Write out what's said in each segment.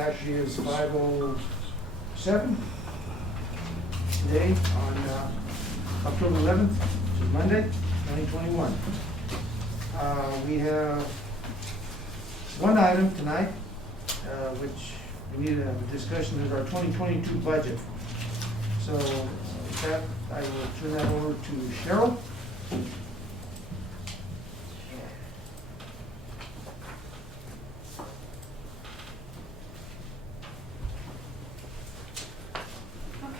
Actually is 5:07 today on October 11th, which is Monday, 2021. We have one item tonight, which we need to have a discussion, is our 2022 budget. So with that, I will turn that over to Cheryl.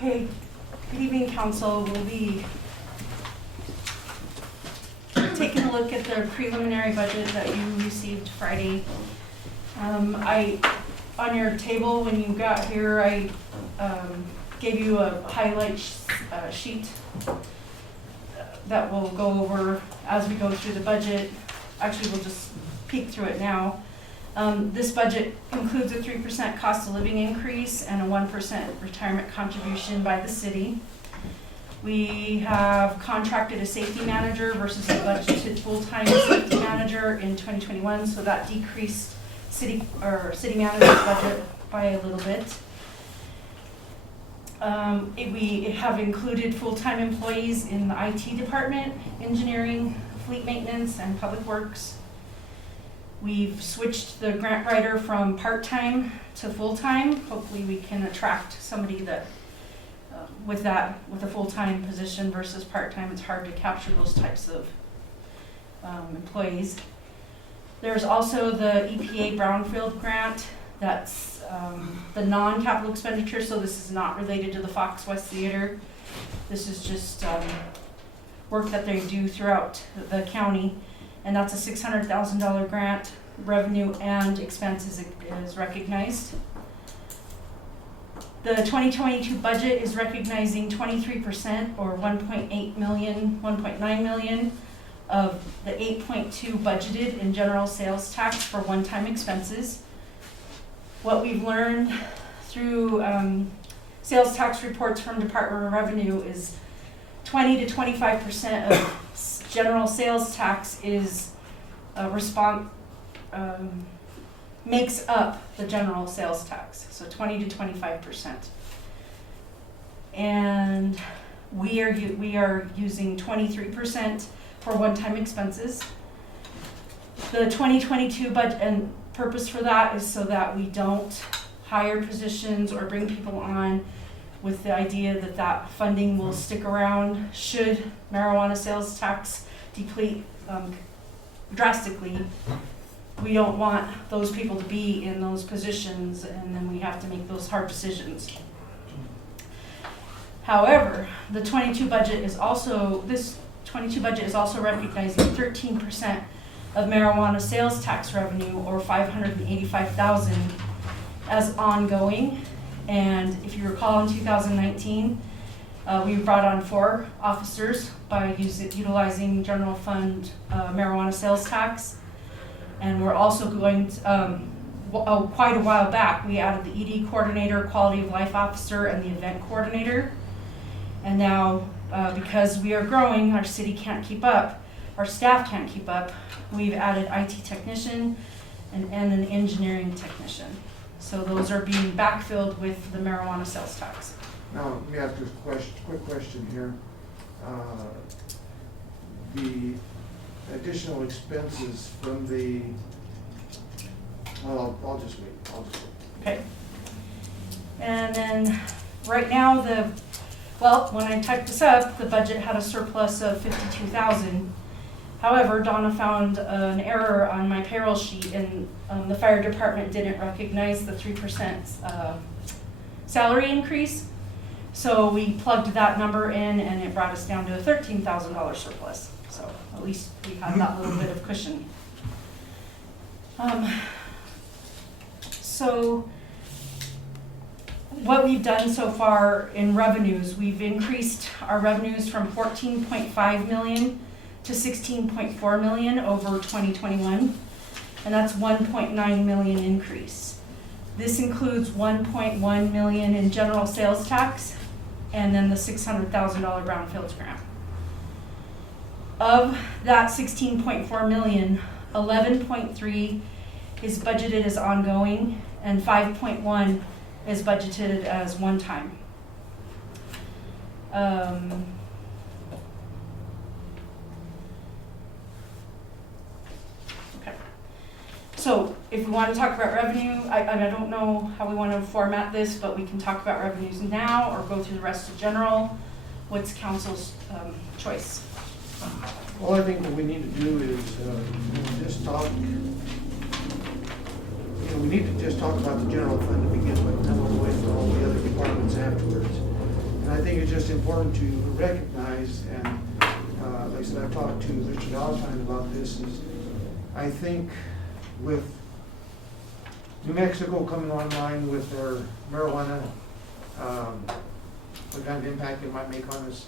Okay, good evening, Council. We'll be taking a look at the preliminary budget that you received Friday. On your table when you got here, I gave you a highlight sheet that we'll go over as we go through the budget. Actually, we'll just peek through it now. This budget includes a 3% cost of living increase and a 1% retirement contribution by the city. We have contracted a safety manager versus a budgeted full-time safety manager in 2021, so that decreased city manager's budget by a little bit. We have included full-time employees in the IT department, engineering, fleet maintenance, and public works. We've switched the grant writer from part-time to full-time. Hopefully we can attract somebody that, with a full-time position versus part-time, it's hard to capture those types of employees. There's also the EPA Brownfield grant. That's the non-capital expenditure, so this is not related to the Fox West Theater. This is just work that they do throughout the county. And that's a $600,000 grant. Revenue and expenses is recognized. The 2022 budget is recognizing 23% or 1.9 million of the 8.2 budgeted in general sales tax for one-time expenses. What we've learned through sales tax reports from Department of Revenue is 20 to 25% of general sales tax is makes up the general sales tax, so 20 to 25%. And we are using 23% for one-time expenses. The 2022 budget and purpose for that is so that we don't hire positions or bring people on with the idea that that funding will stick around should marijuana sales tax deplete drastically. We don't want those people to be in those positions, and then we have to make those hard decisions. However, the 22 budget is also recognizing 13% of marijuana sales tax revenue, or $585,000, as ongoing. And if you recall, in 2019, we brought on 4 officers by utilizing general fund marijuana sales tax. And we're also going to, quite a while back, we added the ED coordinator, quality of life officer, and the event coordinator. And now, because we are growing, our city can't keep up, our staff can't keep up, we've added IT technician and an engineering technician. So those are being backfilled with the marijuana sales tax. Now, let me ask this quick question here. The additional expenses from the, well, I'll just wait. Okay. And then right now when I typed this up, the budget had a surplus of $52,000. However, Donna found an error on my payroll sheet, and the fire department didn't recognize the 3% salary increase. So we plugged that number in, and it brought us down to a $13,000 surplus. So at least we have that little bit of cushion. So what we've done so far in revenues, we've increased our revenues from $14.5 million to $16.4 million over 2021, and that's $1.9 million increase. This includes $1.1 million in general sales tax and then the $600,000 Brownfields grant. Of that $16.4 million, $11.3 is budgeted as ongoing, and 5.1 is budgeted as one time. Okay. So if we want to talk about revenue, I don't know how we want to format this, but we can talk about revenues now or go through the rest of general. What's council's choice? Well, I think what we need to do is just talk, we need to just talk about the general fund to begin with, and then we'll go into all the other departments afterwards. And I think it's just important to recognize, and like I said, I've talked to Mr. Valentine about this, is I think with New Mexico coming online with their marijuana, what kind of impact it might make on us.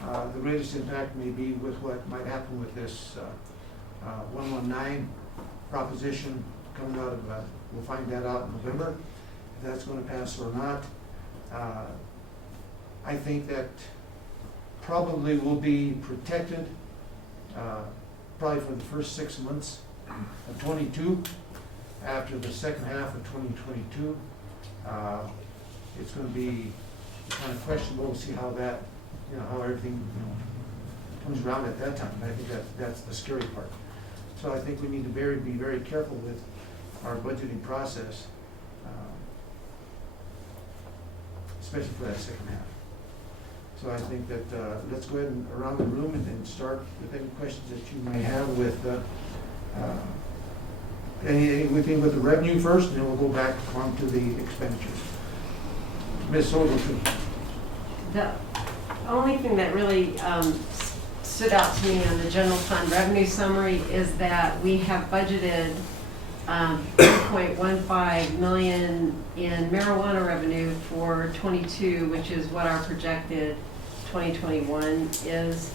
The greatest impact may be with what might happen with this 119 proposition coming out of, we'll find that out in November, if that's going to pass or not. I think that probably will be protected probably for the first 6 months of 22. After the second half of 2022, it's going to be kind of questionable to see how that, how everything, comes around at that time. And I think that's the scary part. So I think we need to be very careful with our budgeting process, especially for that second half. So I think that let's go ahead and around the room and start with any questions that you may have with anything with the revenue first, and then we'll go back on to the expenditures. Ms. Ogletree. The only thing that really stood out to me on the general fund revenue summary is that we have budgeted 3.15 million in marijuana revenue for 22, which is what our projected 2021 is.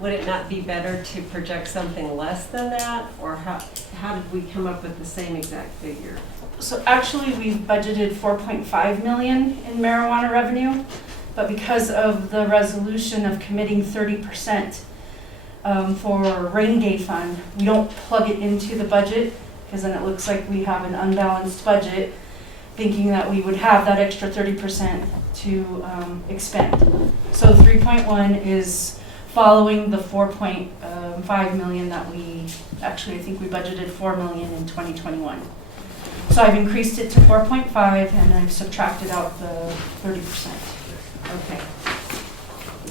Would it not be better to project something less than that, or how did we come up with the same exact figure? So actually, we've budgeted 4.5 million in marijuana revenue, but because of the resolution of committing 30% for rain day fund, we don't plug it into the budget, because then it looks like we have an unbalanced budget, thinking that we would have that extra 30% to expend. So 3.1 is following the 4.5 million that I think we budgeted 4 million in 2021. So I've increased it to 4.5 and I've subtracted out the 30%. Okay.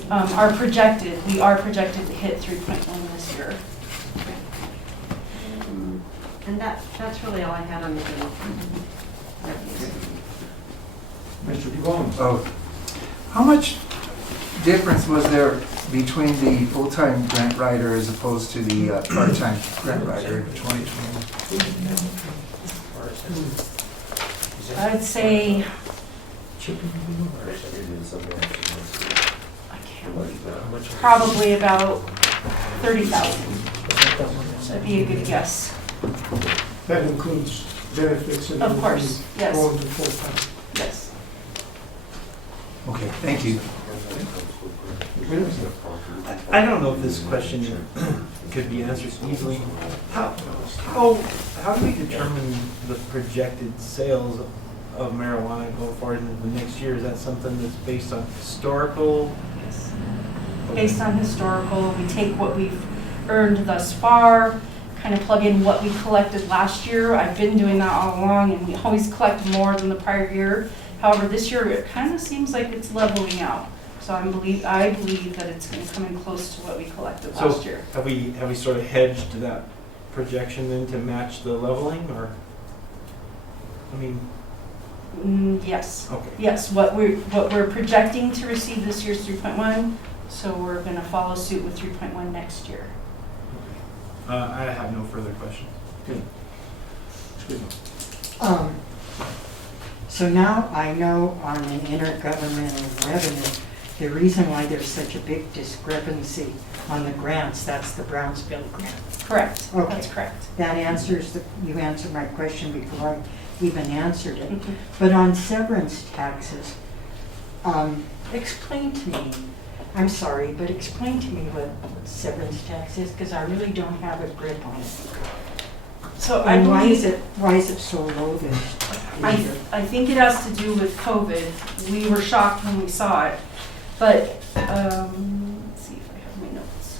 We are projected to hit 3.1 this year. Okay. And that's really all I had on the general fund revenues. Mr. Duvall. Oh, how much difference was there between the full-time grant writer as opposed to the part-time grant writer in 2021? I'd say, probably about 30,000. So that'd be a good guess. That includes benefits and Of course, yes. going to full-time. Yes. Okay, thank you. I don't know if this question could be answered easily. How do we determine the projected sales of marijuana going forward into the next year? Is that something that's based on historical? Yes. Based on historical, we take what we've earned thus far, kind of plug in what we collected last year. I've been doing that all along, and we always collect more than the prior year. However, this year it kind of seems like it's leveling out. So I believe that it's going to come in close to what we collected last year. Have we sort of hedged that projection then to match the leveling, or? I mean. Yes. Okay. Yes. What we're projecting to receive this year's 3.1. So we're going to follow suit with 3.1 next year. I have no further questions. Good. So now I know on an intergovernmental revenue, the reason why there's such a big discrepancy on the grants, that's the Brownsville grant. Correct. Okay. That's correct. That answers, you answered my question before I even answered it. Mhm. But on severance taxes, explain to me, I'm sorry, but explain to me what severance tax is, because I really don't have a grip on it. So I And why is believe, it so low this year? I think it has to do with COVID. We were shocked when we saw it, but, let's see if I have my notes.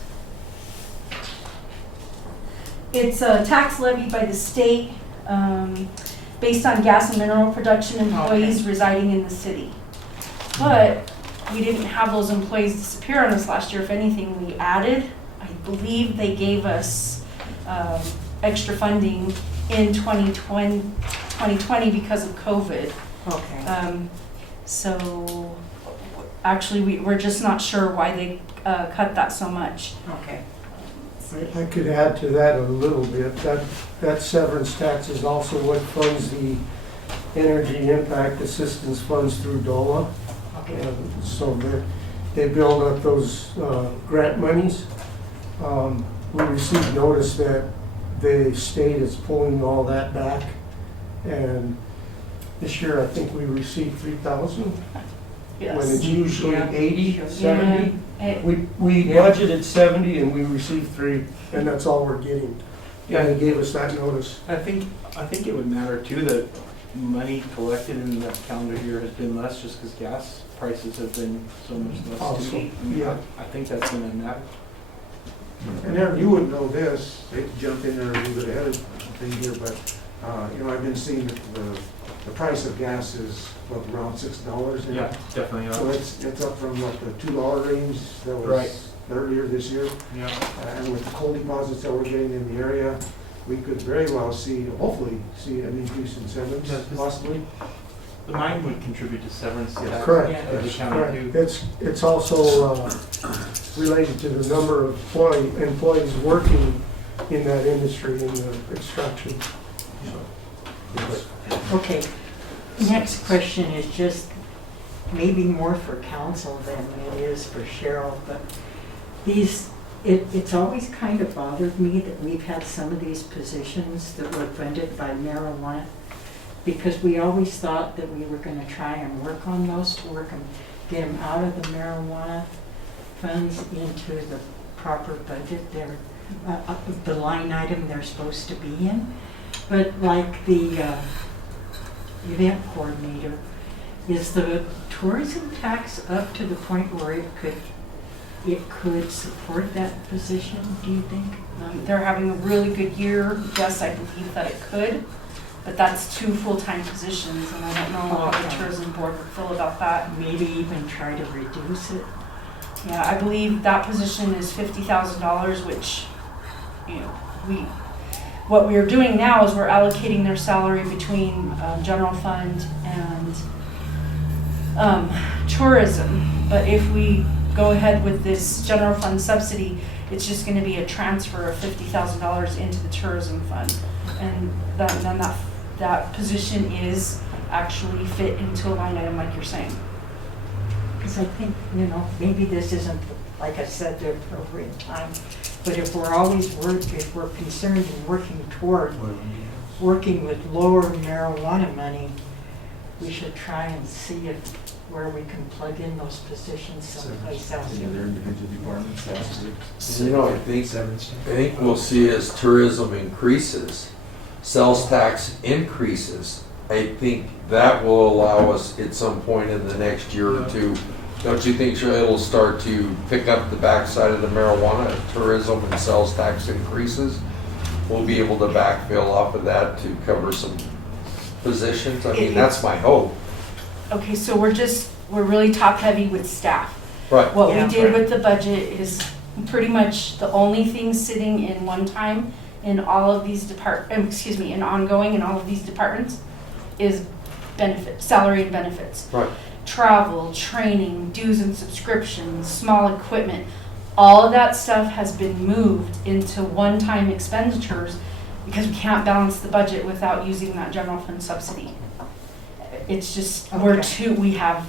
It's a tax levied by the state, based on gas and mineral production employees residing in the city. But we didn't have those employees disappear on us last year. If anything, we added. I believe they gave us extra funding in 2020 because of COVID. Okay. So actually, we're just not sure why they cut that so much. Okay. I could add to that a little bit. That severance tax is also what funds the energy impact assistance funds through DOLA. Okay. And so they build up those grant monies. We received notice that the state is pulling all that back. And this year, I think we received 3,000, when it's Yes. usually Yeah. 80, 70. Yeah. We budgeted 70 and we received 3, and that's all we're getting. And they gave us that notice. I think it would matter too that money collected in that calendar year has been less just because gas prices have been so much less Also, too. I mean, yeah. I think that's gonna matter. And Aaron, you wouldn't know this, I hate to jump in there a little bit ahead of thing here, but, you know, I've been seeing that the price of gas is, what, around $6 now? Yeah, definitely. So it's up from what, the $2 range that Right. was earlier this year. Yeah. And with the coal deposits that we're getting in the area, we could very well see, hopefully, see an increase in severance, Yeah, 'cause- possibly. The mine would contribute to severance tax. Correct. To the Yes, county Correct. too. It's also related to the number of employees working in that industry, in the extraction. Okay. Next question is just maybe more for council than it is for Cheryl, but it's always kind of bothered me that we've had some of these positions that were funded by marijuana, because we always thought that we were gonna try and work on those, to work and get them out of the marijuana funds into the proper budget, the line item they're supposed to be in. But like the event coordinator, is the tourism tax up to the point where it could support that position, do you think? They're having a really good year. Yes, I believe that it could, but that's 2 full-time positions, and I don't know how the Okay. tourism board would feel about that. Maybe even try to reduce it? Yeah, I believe that position is $50,000, which, you know, what we are doing now is we're allocating their salary between general fund and tourism. But if we go ahead with this general fund subsidy, it's just gonna be a transfer of $50,000 into the tourism fund. And then that position is actually fit into a line item like you're saying. Because I think, maybe this isn't, like I said, the appropriate time, but if we're if we're concerned in working toward working with lower marijuana money, we should try and see where we can plug in those positions someplace else. I think we'll see as tourism increases, sales tax increases. I think that will allow us at some point in the next year or two. Don't you think it'll start to pick up the backside of the marijuana as tourism and sales tax increases? We'll be able to backfill off of that to cover some positions. I mean, that's my hope. Okay, so we're really top heavy with staff. Right. What Yeah. we did with the budget is pretty much the only thing sitting in one time in all of these in ongoing in all of these departments is salary and benefits. Right. Travel, training, dues and subscriptions, small equipment, all of that stuff has been moved into one-time expenditures because we can't balance the budget without using that general fund subsidy. It's just, we have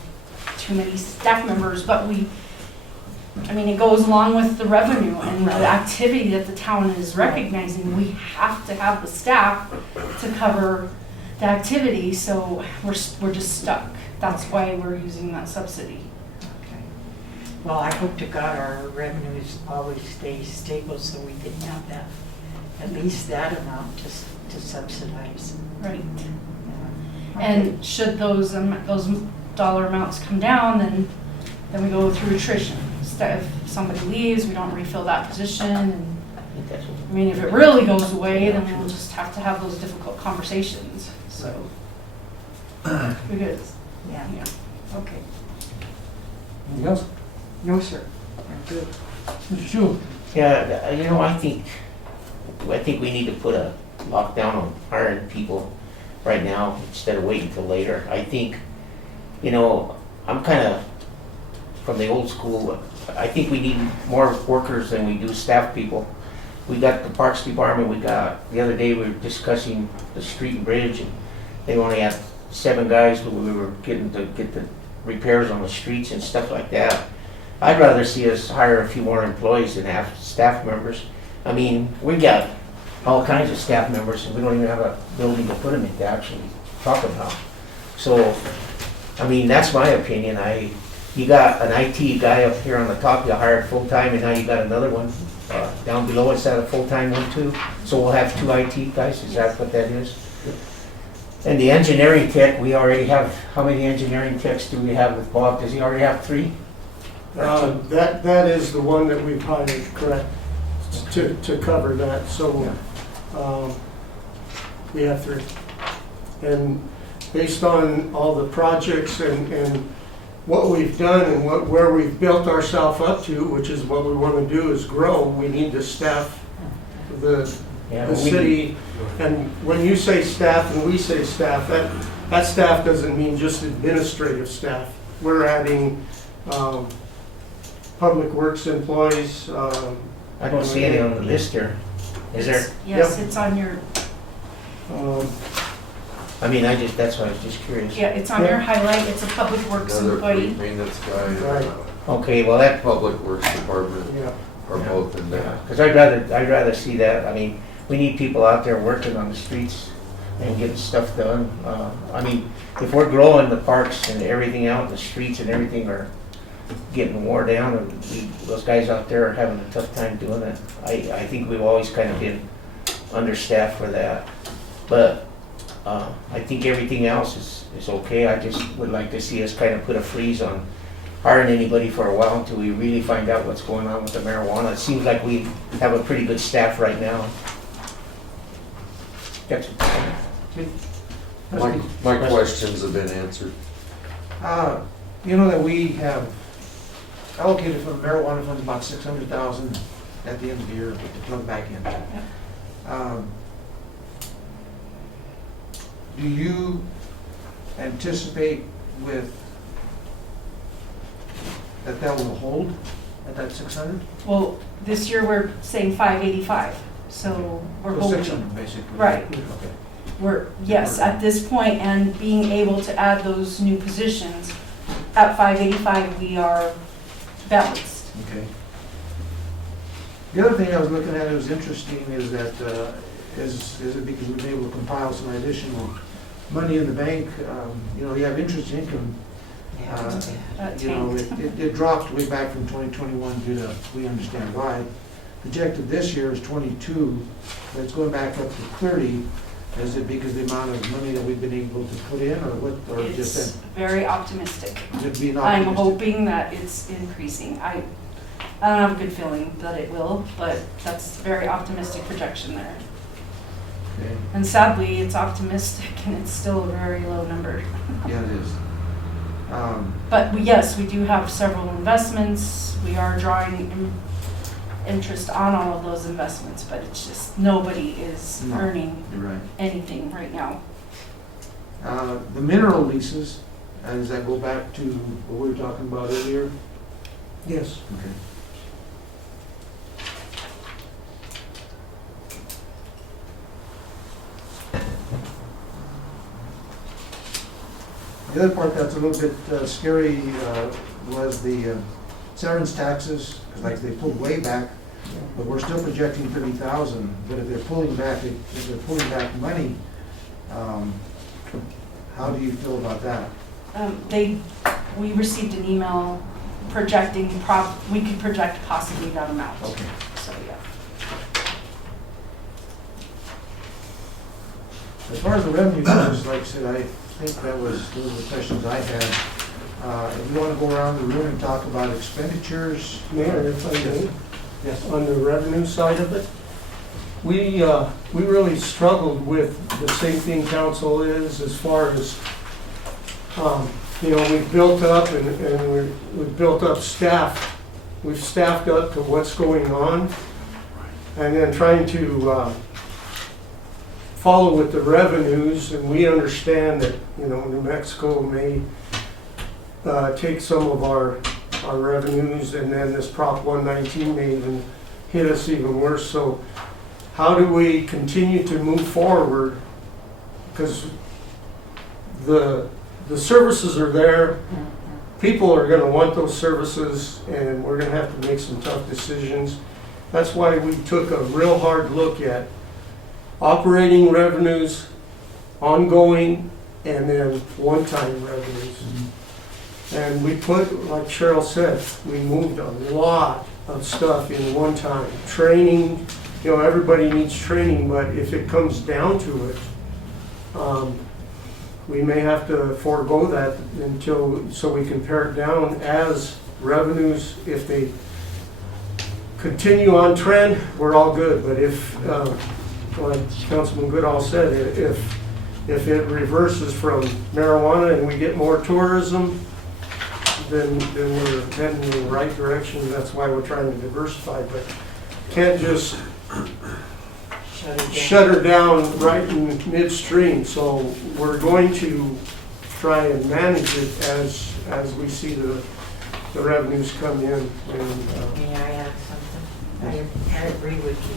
too many staff members, but it goes along with the revenue and the activity that the town is recognizing. We have to have the staff to cover the activity, so we're just stuck. That's why we're using that subsidy. Okay. Well, I hope to God our revenues always stay stable so we can have at least that amount to subsidize. Right. Yeah. And should those dollar amounts come down, then we go through attrition. If somebody leaves, we don't refill that position, and I mean, if it really goes away, then we'll just have to have those difficult conversations, so. Because, Yeah, yeah. okay. Anything else? No, sir. I'm good. Mr. Shu? Yeah, I think we need to put a lockdown on hiring people right now instead of waiting till later. I think, I'm kind of from the old school. I think we need more workers than we do staff people. We got the Parks Department, the other day we were discussing the street and bridge, and they only had 7 guys, but we were getting to get the repairs on the streets and stuff like that. I'd rather see us hire a few more employees than have staff members. I mean, we got all kinds of staff members, and we don't even have a building to put them in to actually talk about. So, I mean, that's my opinion. You got an IT guy up here on the top you hired full-time, and now you got another one down below. Is that a full-time one too? So we'll have 2 IT guys, is that what that is? And the engineering tech, we already have, how many engineering techs do we have with Bob? Does he already have 3? That is the one that we've hired, correct, to cover that, so, we have 3. And based on all the projects and what we've done and where we've built ourselves up to, which is what we want to do is grow, we need to staff the city. And when you say staff and we say staff, that staff doesn't mean just administrative staff. We're adding public works employees. I don't see any on the list here. Is there? Yes, it's on your, I mean, that's why I was just curious. yeah, it's on your highlight, it's a public works Another employee. maintenance guy, Right. Okay, well, that, public works department Yeah. are both in there. because I'd rather see that. I mean, we need people out there working on the streets and getting stuff done. I mean, if we're growing the parks and everything out, the streets and everything are getting wore down, and those guys out there are having a tough time doing it. I think we've always kind of been understaffed for that. But I think everything else is okay. I just would like to see us kind of put a freeze on hiring anybody for a while until we really find out what's going on with the marijuana. It seems like we have a pretty good staff right now. That's My questions have been answered. You know that we have allocated from marijuana funds about 600,000 at the end of the year to plug back in. Do you anticipate that will hold at that 600? Well, this year we're saying 585, so we're So hoping. 600 basically. Right. Okay. Yes, at this point, and being able to add those new positions, at 585, we are balanced. Okay. The other thing I was looking at, it was interesting, is that, is it because we've been able to compile some additional money in the bank, you have interest income. It dropped way back from 2021 due to, we understand why. Projected this year is 22, but it's going back up to 30. Is it because the amount of money that we've been able to put in, or what, or It's just very optimistic. it being I'm optimistic? hoping that it's increasing. I don't have a good feeling that it will, but that's very optimistic projection there. Okay. And sadly, it's optimistic and it's still a very low number. Yeah, it is. But yes, we do have several investments. We are drawing interest on all of those investments, but it's just nobody is No. earning You're right. anything right now. The mineral leases, does that go back to what we were talking about earlier? Yes. Okay. The other part that's a little bit scary was the severance taxes, because like they pulled way back, but we're still projecting 30,000. But if they're pulling back money, how do you feel about that? We received an email projecting we could project possibly that amount. Okay. So, yeah. As far as the revenue goes, like I said, I think those were the questions I had. If you want to go around the room and talk about expenditures. Mayor, if I may, Yes. on the revenue side of it, we really struggled with the same thing council is as far as, we've built up and we've built up staff. We've staffed up to what's going on and then trying to follow with the revenues, and we understand that, New Mexico may take some of our revenues, and then this Prop 119 may even hit us even worse. So how do we continue to move forward? Because the services are there, people are gonna want those services, and we're gonna have to make some tough decisions. That's why we took a real hard look at operating revenues, ongoing, and then one-time revenues. And we put, like Cheryl said, we moved a lot of stuff in one time. Training, everybody needs training, but if it comes down to it, we may have to forego that so we can pare it down as revenues. If they continue on trend, we're all good. But if, like Councilman Goodall said, if it reverses from marijuana and we get more tourism, then we're heading in the right direction. That's why we're trying to diversify, but can't just shut her down right in midstream. So we're going to try and manage it as we see the revenues come in. And, May I add something? I agree with you,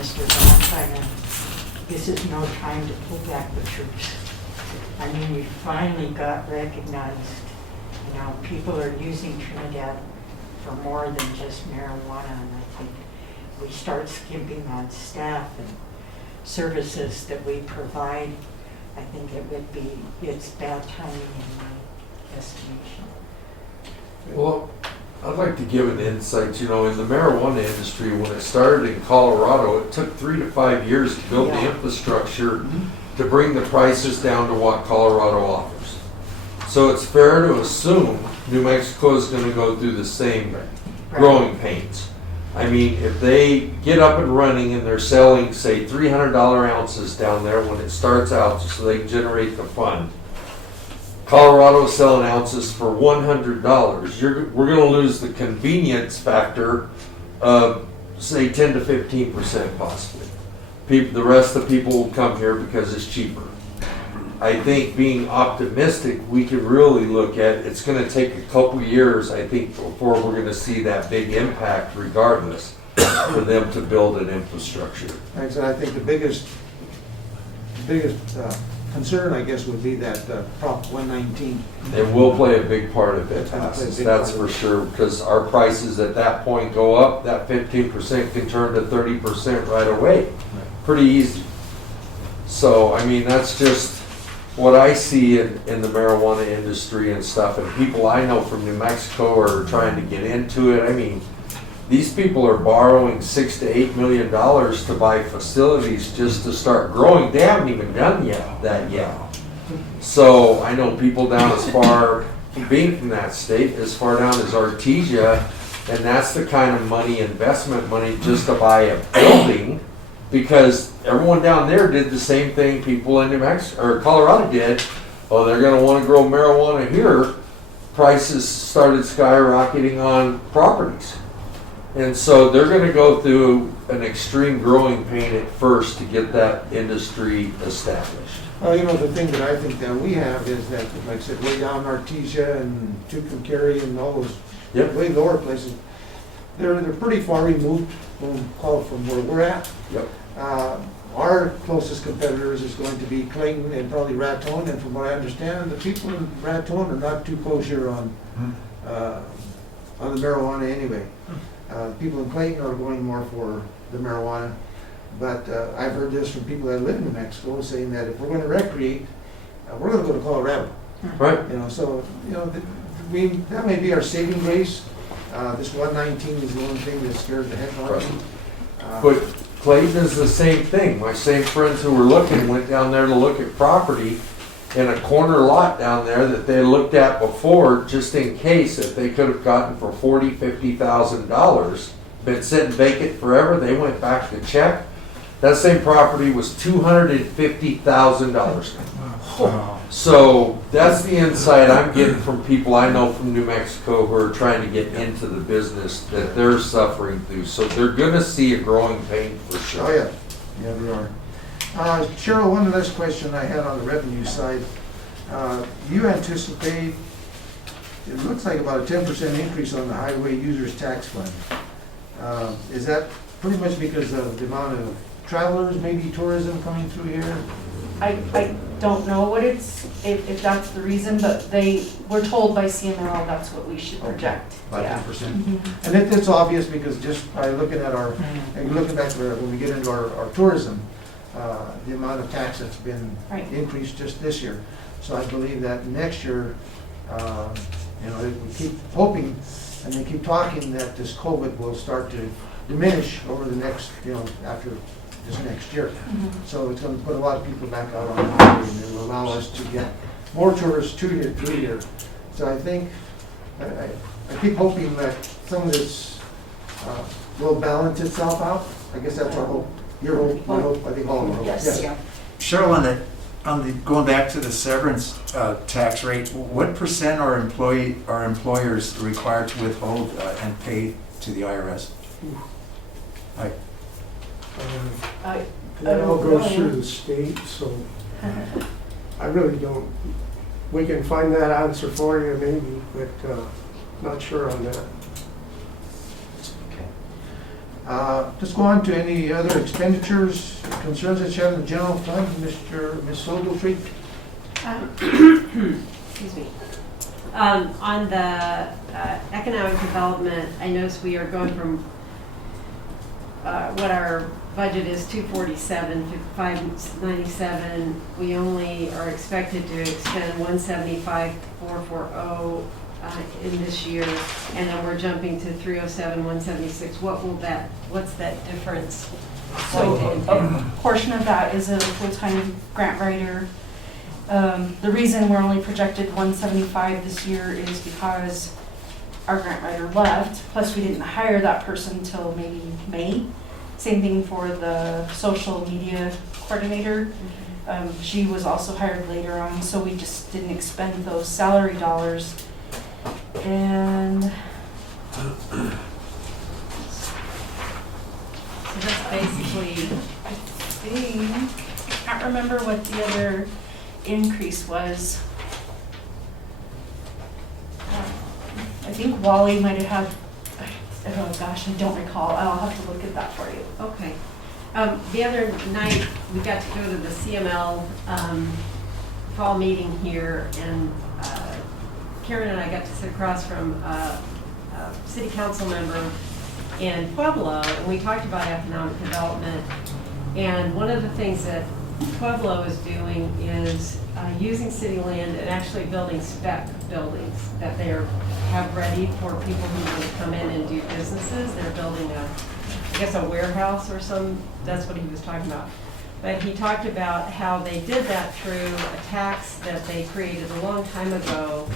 Mr. Valentine. This is no time to pull back the troops. I mean, we finally got recognized. People are using Trinidad for more than just marijuana, and I think we start skimping on staff and services that we provide. I think it's bad timing in my estimation. Well, I'd like to give an insight, in the marijuana industry, when it started in Colorado, it took 3 to 5 years to build the infrastructure to bring the prices down to what Colorado offers. So it's fair to assume New Mexico is going to go through the same growing pains. I mean, if they get up and running and they're selling, say, $300 ounces down there when it starts out so they can generate the fund, Colorado is selling ounces for $100. We're going to lose the convenience factor of, say, 10 to 15% possibly. The rest of the people will come here because it's cheaper. I think being optimistic, we can really look at, it's going to take a couple years, I think, before we're going to see that big impact regardless for them to build an infrastructure. Like I said, I think the biggest concern, I guess, would be that Prop 119. It will play a big part of it, that's for sure, because our prices at that point go up, that 15% can turn to 30% right away. Pretty easy. So, I mean, that's just what I see in the marijuana industry and stuff, and people I know from New Mexico are trying to get into it. I mean, these people are borrowing $6 to $8 million to buy facilities just to start growing. They haven't even done that yet. So I know people down as far, being from that state, as far down as Artesia, and that's the kind of investment money just to buy a building, because everyone down there did the same thing people in New Mexico or Colorado did. Oh, they're going to want to grow marijuana here. Prices started skyrocketing on properties. And so they're going to go through an extreme growing pain at first to get that industry established. Well, the thing that I think that we have is that, like I said, way down Artesia and Tucumcari and all those way lower places, they're pretty far removed from where we're at. Yep. Our closest competitors is going to be Clayton and probably Raton, and from what I understand, the people in Raton are not too kosher on the marijuana anyway. People in Clayton are going more for the marijuana, but I've heard this from people that live in New Mexico saying that if we're going to recreate, we're going to go to Colorado. Right. That may be our saving grace. This 119 is the only thing that scares the heck out of me. But Clayton is the same thing. My same friends who were looking went down there to look at property in a corner lot down there that they looked at before, just in case that they could have gotten for $40,000-$50,000. Been sitting vacant forever. They went back to check. That same property was $250,000. Wow. So that's the insight I'm getting from people I know from New Mexico who are trying to get into the business that they're suffering through. So they're gonna see a growing pain for sure. Oh, yeah, yeah, they are. Cheryl, one last question I had on the revenue side. You anticipate, it looks like about a 10% increase on the highway users tax fund. Is that pretty much because of the amount of travelers, maybe tourism coming through here? I don't know what if that's the reason, but they were told by CML that's what we should project. About Yeah. 10%. Mhm. And it's obvious because just by looking at and looking back to when we get into our tourism, the amount of tax that's been Right. increased just this year. So I believe that next year, we keep hoping and they keep talking that this COVID will start to diminish over the next, after this next year. Mhm. So it's going to put a lot of people back out on the highway and it will allow us to get more tourists through here. So I think, I keep hoping that some of this will balance itself out. I guess that's our hope, your hope, my hope, I think all of our hope. Yes. Cheryl, going back to the severance tax rate, what percent are employers required to withhold and pay to the IRS? That all goes really- through the state, so I really don't, we can find that answer for you maybe, but not sure on that. Let's go on to any other expenditures, concerns that you have in the general fund, Ms. Ogletree. Excuse me. On the economic development, I noticed we are going from what our budget is 247, 597. We only are expected to expend 175,440 in this year, and then we're jumping to 307, 176. What's that difference? So a portion of that is a full-time grant writer. The reason we're only projected 175 this year is because our grant writer left, plus we didn't hire that person until maybe May. Same thing for the social media coordinator. She was also hired later on, so we just didn't expend those salary dollars. And So that's basically, I think, I can't remember what the other increase was. I think Wally might have had, oh gosh, I don't recall. I'll have to look at that for you. okay. The other night, we got to go to the CML fall meeting here, and Karen and I got to sit across from a city council member in Pueblo, and we talked about economic development. And one of the things that Pueblo is doing is using city land and actually building spec buildings that they have ready for people who want to come in and do businesses. They're building a warehouse or that's what he was talking about. But he talked about how they did that through a tax that they created a long time ago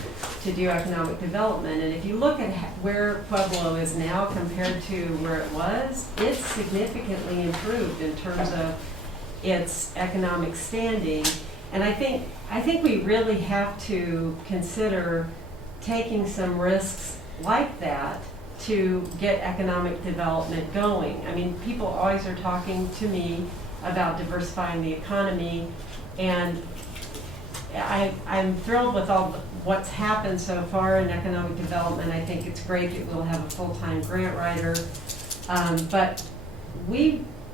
to do economic development. And if you look at where Pueblo is now compared to where it was, it's significantly improved in terms of its economic standing. And I think we really have to consider taking some risks like that to get economic development going. I mean, people always are talking to me about diversifying the economy, and I'm thrilled with what's happened so far in economic development. I think it's great that we'll have a full-time grant writer, but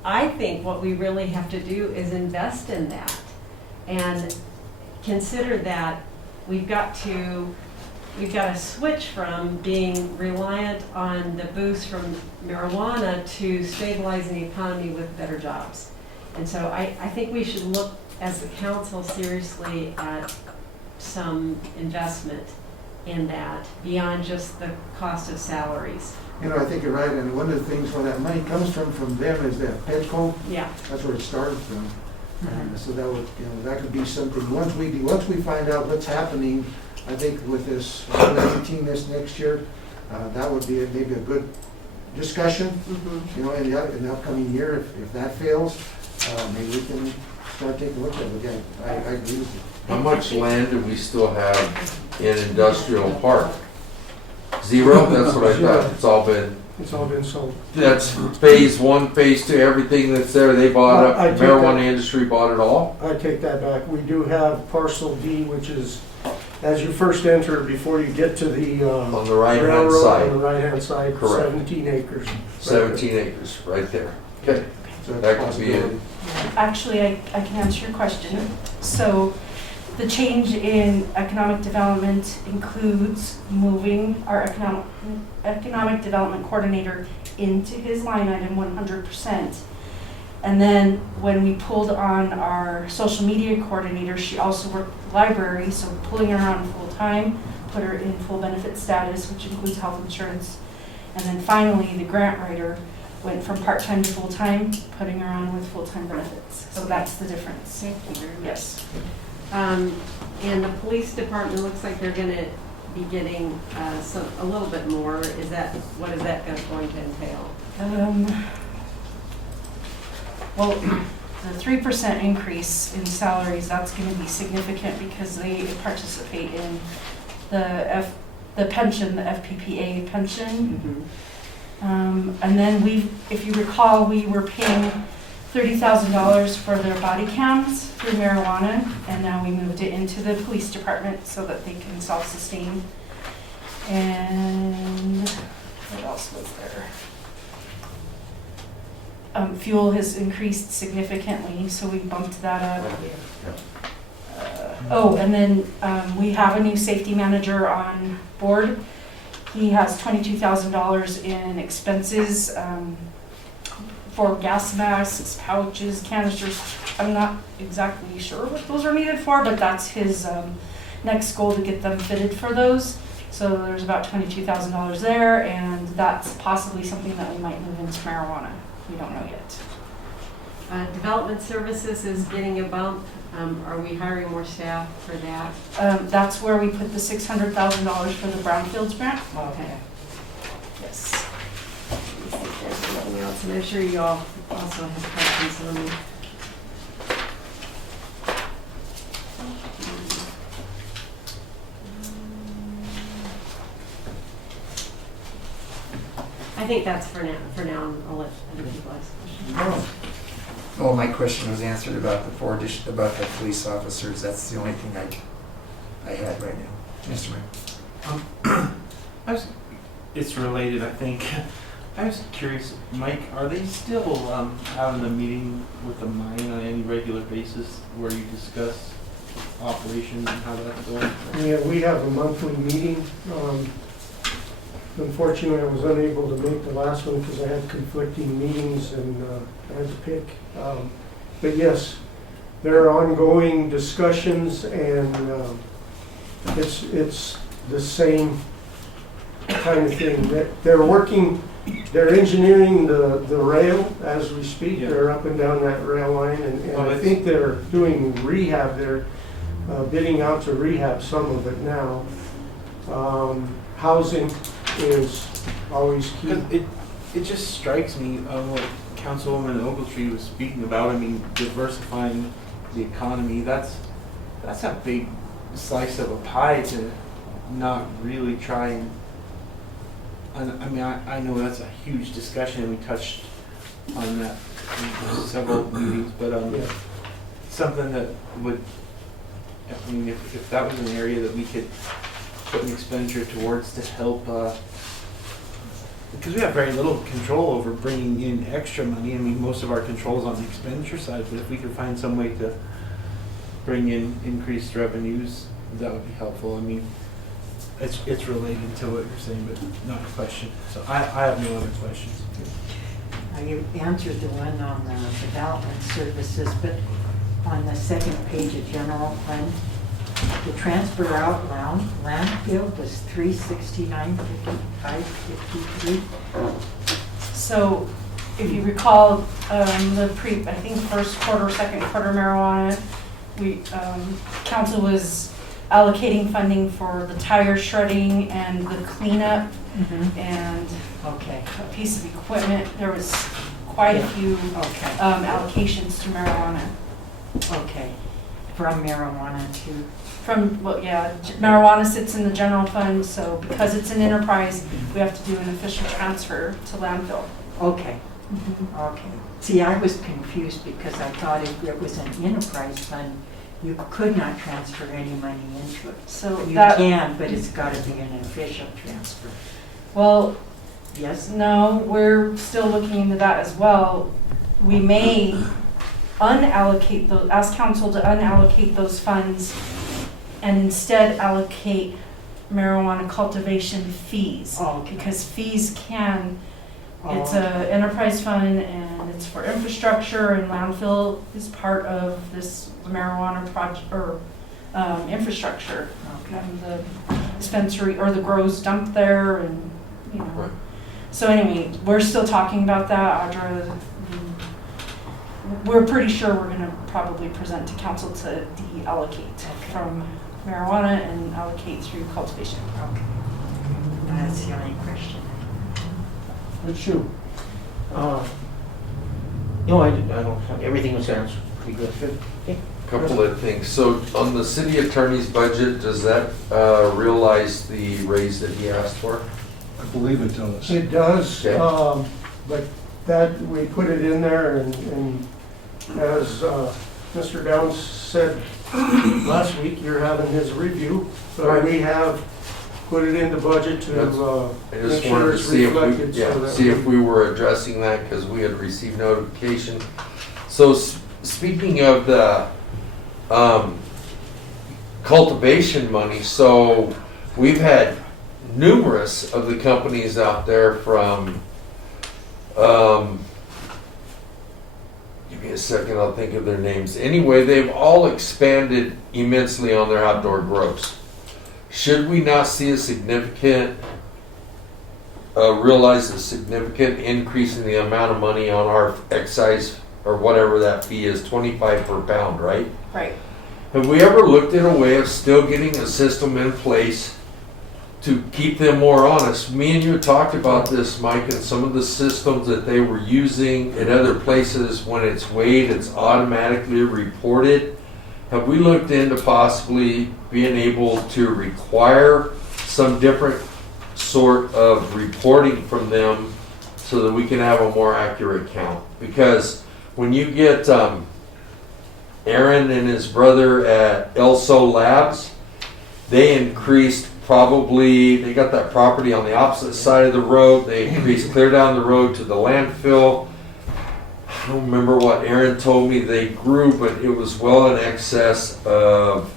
I think what we really have to do is invest in that and consider that we've got to switch from being reliant on the boost from marijuana to stabilizing the economy with better jobs. And so I think we should look as a council seriously at some investment in that, beyond just the cost of salaries. You know, I think you're right, and one of the things where that money comes from them is that Petco, Yeah. that's where it started from. So that would, you know, that could be something, once we find out what's happening, I think with this 19 this next year, that would be maybe a good discussion, Mhm. you know, in the upcoming year. If that fails, maybe we can start taking a look at it again. I agree with you. How much land do we still have in industrial park? Zero? That's what I thought. It's all been, It's all been sold. that's phase one, phase two, everything that's there, they bought up. I take Marijuana that- industry bought it all? I take that back. We do have parcel D, which is, as you first enter, before you get to the On the right-hand railroad, on the side, right-hand side, Correct. 17 acres. 17 acres, right there. Okay, So that's that a could be it. possibility. Actually, I can answer your question. So the change in economic development includes moving our economic development coordinator into his line item 100%. And then when we pulled on our social media coordinator, she also worked with the library, so pulling her on full-time, put her in full benefit status, which includes health insurance. And then finally, the grant writer went from part-time to full-time, putting her on with full-time benefits. So that's the difference. Thank you very much. Yes. And the police department looks like they're gonna be getting a little bit more. What is that going to entail? Well, the 3% increase in salaries, that's gonna be significant because they participate in the pension, the FPPA pension. And then if you recall, we were paying $30,000 for their body cams through marijuana, and now we moved it into the police department so that they can self-sustain. And what else was there? Fuel has increased significantly, so we bumped that up. And then we have a new safety manager on board. He has $22,000 in expenses for gas masks, pouches, canisters. I'm not exactly sure what those are needed for, but that's his next goal, to get them fitted for those. So there's about $22,000 there, and that's possibly something that we might move into marijuana. We don't know yet. Development services is getting a bump. Are we hiring more staff for that? That's where we put the $600,000 for the brownfields grant. Okay. Yes. Let me see if there's anything else, and I'm sure you all also have questions on me. I think that's for now. I'll let other people ask questions. Well, my question was answered about about the police officers. That's the only thing I had right now. Mr. Mayor. It's related, I think. I was curious, Mike, are they still having a meeting with the mine on any regular basis where you discuss operations and how that's going? Yeah, we have a monthly meeting. Unfortunately, I was unable to make the last one because I had conflicting meetings and I had to pick. But yes, there are ongoing discussions, and it's the same kind of thing. They're working, they're engineering the rail as we speak. Yeah. They're up and down that rail line, and I think they're doing rehab. They're bidding out to rehab some of it now. Housing is always key. 'Cause it just strikes me what Councilwoman Ogletree was speaking about. I mean, diversifying the economy, that's a big slice of a pie to not really try and I mean, I know that's a huge discussion, and we touched on that in several meetings, but Yeah. something that would, I mean, if that was an area that we could put an expenditure towards to help, because we have very little control over bringing in extra money. I mean, most of our control is on the expenditure side, but if we could find some way to bring in increased revenues, that would be helpful. I mean, it's related to what you're saying, but not a question. So I have no other questions. You answered the one on the development services, but on the second page of general fund, The transfer out landfill was 369,553. So if you recall, I think first quarter, second quarter marijuana, council was allocating funding for the tire shredding and the cleanup and Okay, a piece of equipment. There was quite a few okay, allocations to marijuana. okay. From marijuana to, Marijuana sits in the general fund, so because it's an enterprise, we have to do an official transfer to landfill. okay, okay. See, I was confused because I thought if it was an enterprise fund, you could not transfer any money into it. So You that, can, but it's gotta be an official transfer. well, Yes? no, we're still looking into that as well. We may unallocate those, ask council to unallocate those funds and instead allocate marijuana cultivation fees. Oh, okay. Because fees can, it's Oh, a enterprise fund and it's for infrastructure, and landfill is part of this marijuana project, or infrastructure. okay. The dispensary, or the grows dumped there, and, you know. Right. So anyway, we're still talking about that, Audra. We're pretty sure we're gonna probably present to council to deallocate from marijuana and allocate through cultivation. Okay. That's the only question. Good shoe. No, I don't have, everything was answered pretty good. Couple of things. So on the city attorney's budget, does that realize the raise that he asked for? I believe it does. It does, Okay. But that, we put it in there, and as Mr. Downs said last week, you're having his review, but Right. we have put it in the budget to I make just sure wanted to it's see reflected. so that if we were addressing that, because we had received notification. So speaking of the cultivation money, so we've had numerous of the companies out there from, give me a second, I'll think of their names. Anyway, they've all expanded immensely on their outdoor grows. Should we not see a significant, realize a significant increase in the amount of money on our excise, or whatever that fee is, 25 per pound, right? Right. Have we ever looked at a way of still getting a system in place to keep them more honest? Me and you talked about this, Mike, and some of the systems that they were using at other places. When it's weighed, it's automatically reported. Have we looked into possibly being able to require some different sort of reporting from them so that we can have a more accurate count? Because when you get Aaron and his brother at Elso Labs, they increased probably, they got that property on the opposite side of the road. They increased clear down the road to the landfill. I don't remember what Aaron told me they grew, but it was well in excess of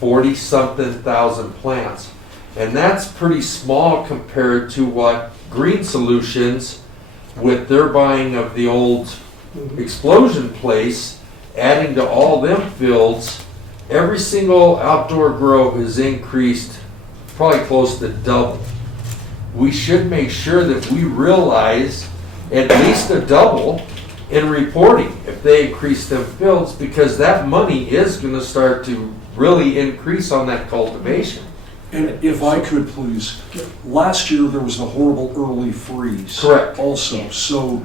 40-something thousand plants. And that's pretty small compared to what Green Solutions, with their buying of the old Explosion place, adding to all them fields, every single outdoor grow has increased probably close to double. We should make sure that we realize at least a double in reporting if they increase them fields, because that money is going to start to really increase on that cultivation. And if I could please, last year there was the horrible early freeze. Correct. Also, so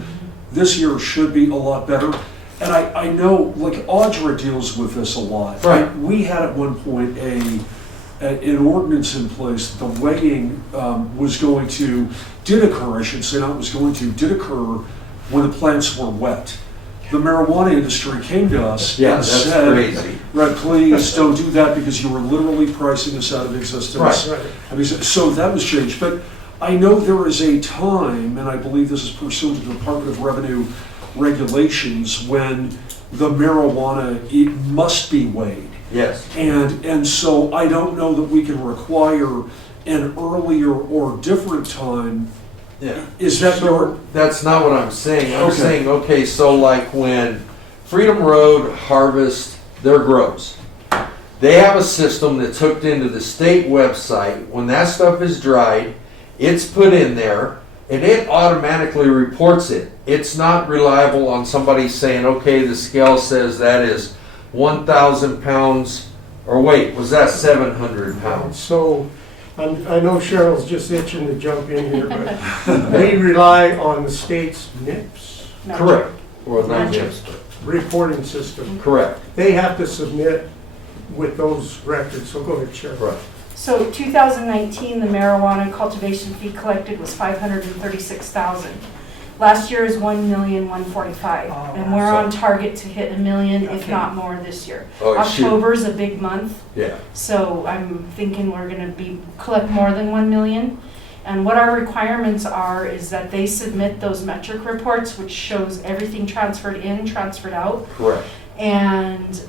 this year should be a lot better. And I know, like, Audra deals with this a lot. Right. We had at one point an ordinance in place that the weighing did occur when the plants were wet. The marijuana industry came to us Yeah, and that's said, crazy. right, please don't do that because you were literally pricing us out of existence. Right. I mean, so that was changed. But I know there is a time, and I believe this is pursuant to the Department of Revenue regulations, when the marijuana, it must be weighed. Yes. And so I don't know that we can require an earlier or different time. Yeah. Is that your? That's not what I'm saying. I'm Okay. saying, okay, so like when Freedom Road harvests their grows, They have a system that's hooked into the state website. When that stuff is dried, it's put in there and it automatically reports it. It's not reliable on somebody saying, okay, the scale says that is 1,000 pounds, or wait, was that 700 pounds? So, I know Cheryl's just itching to jump in here, but we rely on the state's NIPS Correct. Well, not Magic. just, reporting system. correct. They have to submit with those records, so go ahead, Cheryl. Right. So 2019, the marijuana cultivation fee collected was 536,000. Last year is 1,145,000, and we're on target to hit 1 million, if Okay. not more, this year. Oh, shoot. October's a big month, Yeah. so I'm thinking we're gonna collect more than 1 million. And what our requirements are is that they submit those metric reports, which shows everything transferred in, transferred out. Correct. And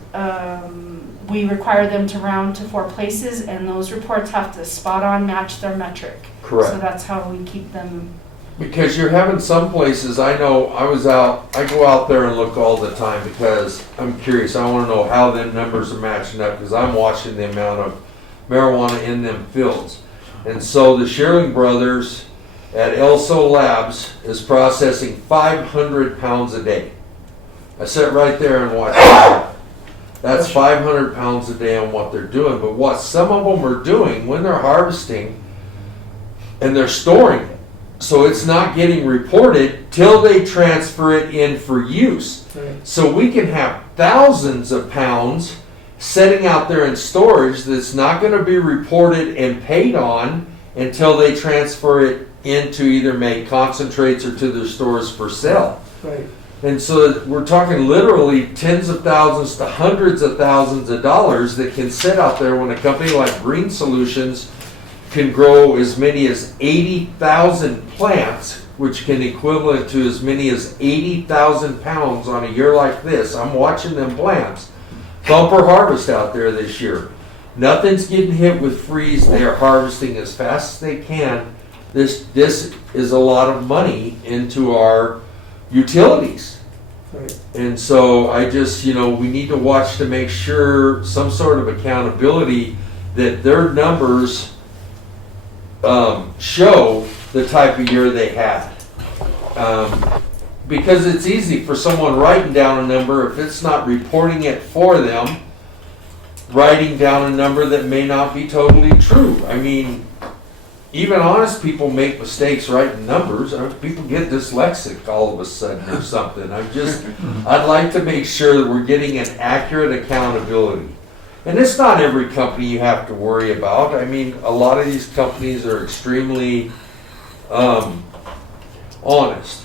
we require them to round to 4 places, and those reports have to spot on match their metric. So Correct. that's how we keep them. Because you're having some places, I know, I go out there and look all the time because I'm curious. I want to know how them numbers are matching up because I'm watching the amount of marijuana in them fields. And so the Shearing Brothers at Elso Labs is processing 500 pounds a day. I sit right there and watch that. That's 500 pounds a day on what they're doing. But what some of them are doing when they're harvesting and they're storing it, so it's not getting reported till they transfer it in for use. Right. So we can have thousands of pounds sitting out there in storage that's not going to be reported and paid on until they transfer it in to either make concentrates or to their stores for sale. Right. And so we're talking literally tens of thousands to hundreds of thousands of dollars that can sit out there when a company like Green Solutions can grow as many as 80,000 plants, which can equivalent to as many as 80,000 pounds on a year like this. I'm watching them plants. Bumper harvest out there this year. Nothing's getting hit with freeze. They are harvesting as fast as they can. This is a lot of money into our utilities. Right. And so I just, we need to watch to make sure some sort of accountability that their numbers show the type of year they had. Because it's easy for someone writing down a number, if it's not reporting it for them, writing down a number that may not be totally true. I mean, even honest people make mistakes writing numbers. People get dyslexic all of a sudden or something. I'd like to make sure that we're getting an accurate accountability. And it's not every company you have to worry about. I mean, a lot of these companies are extremely honest.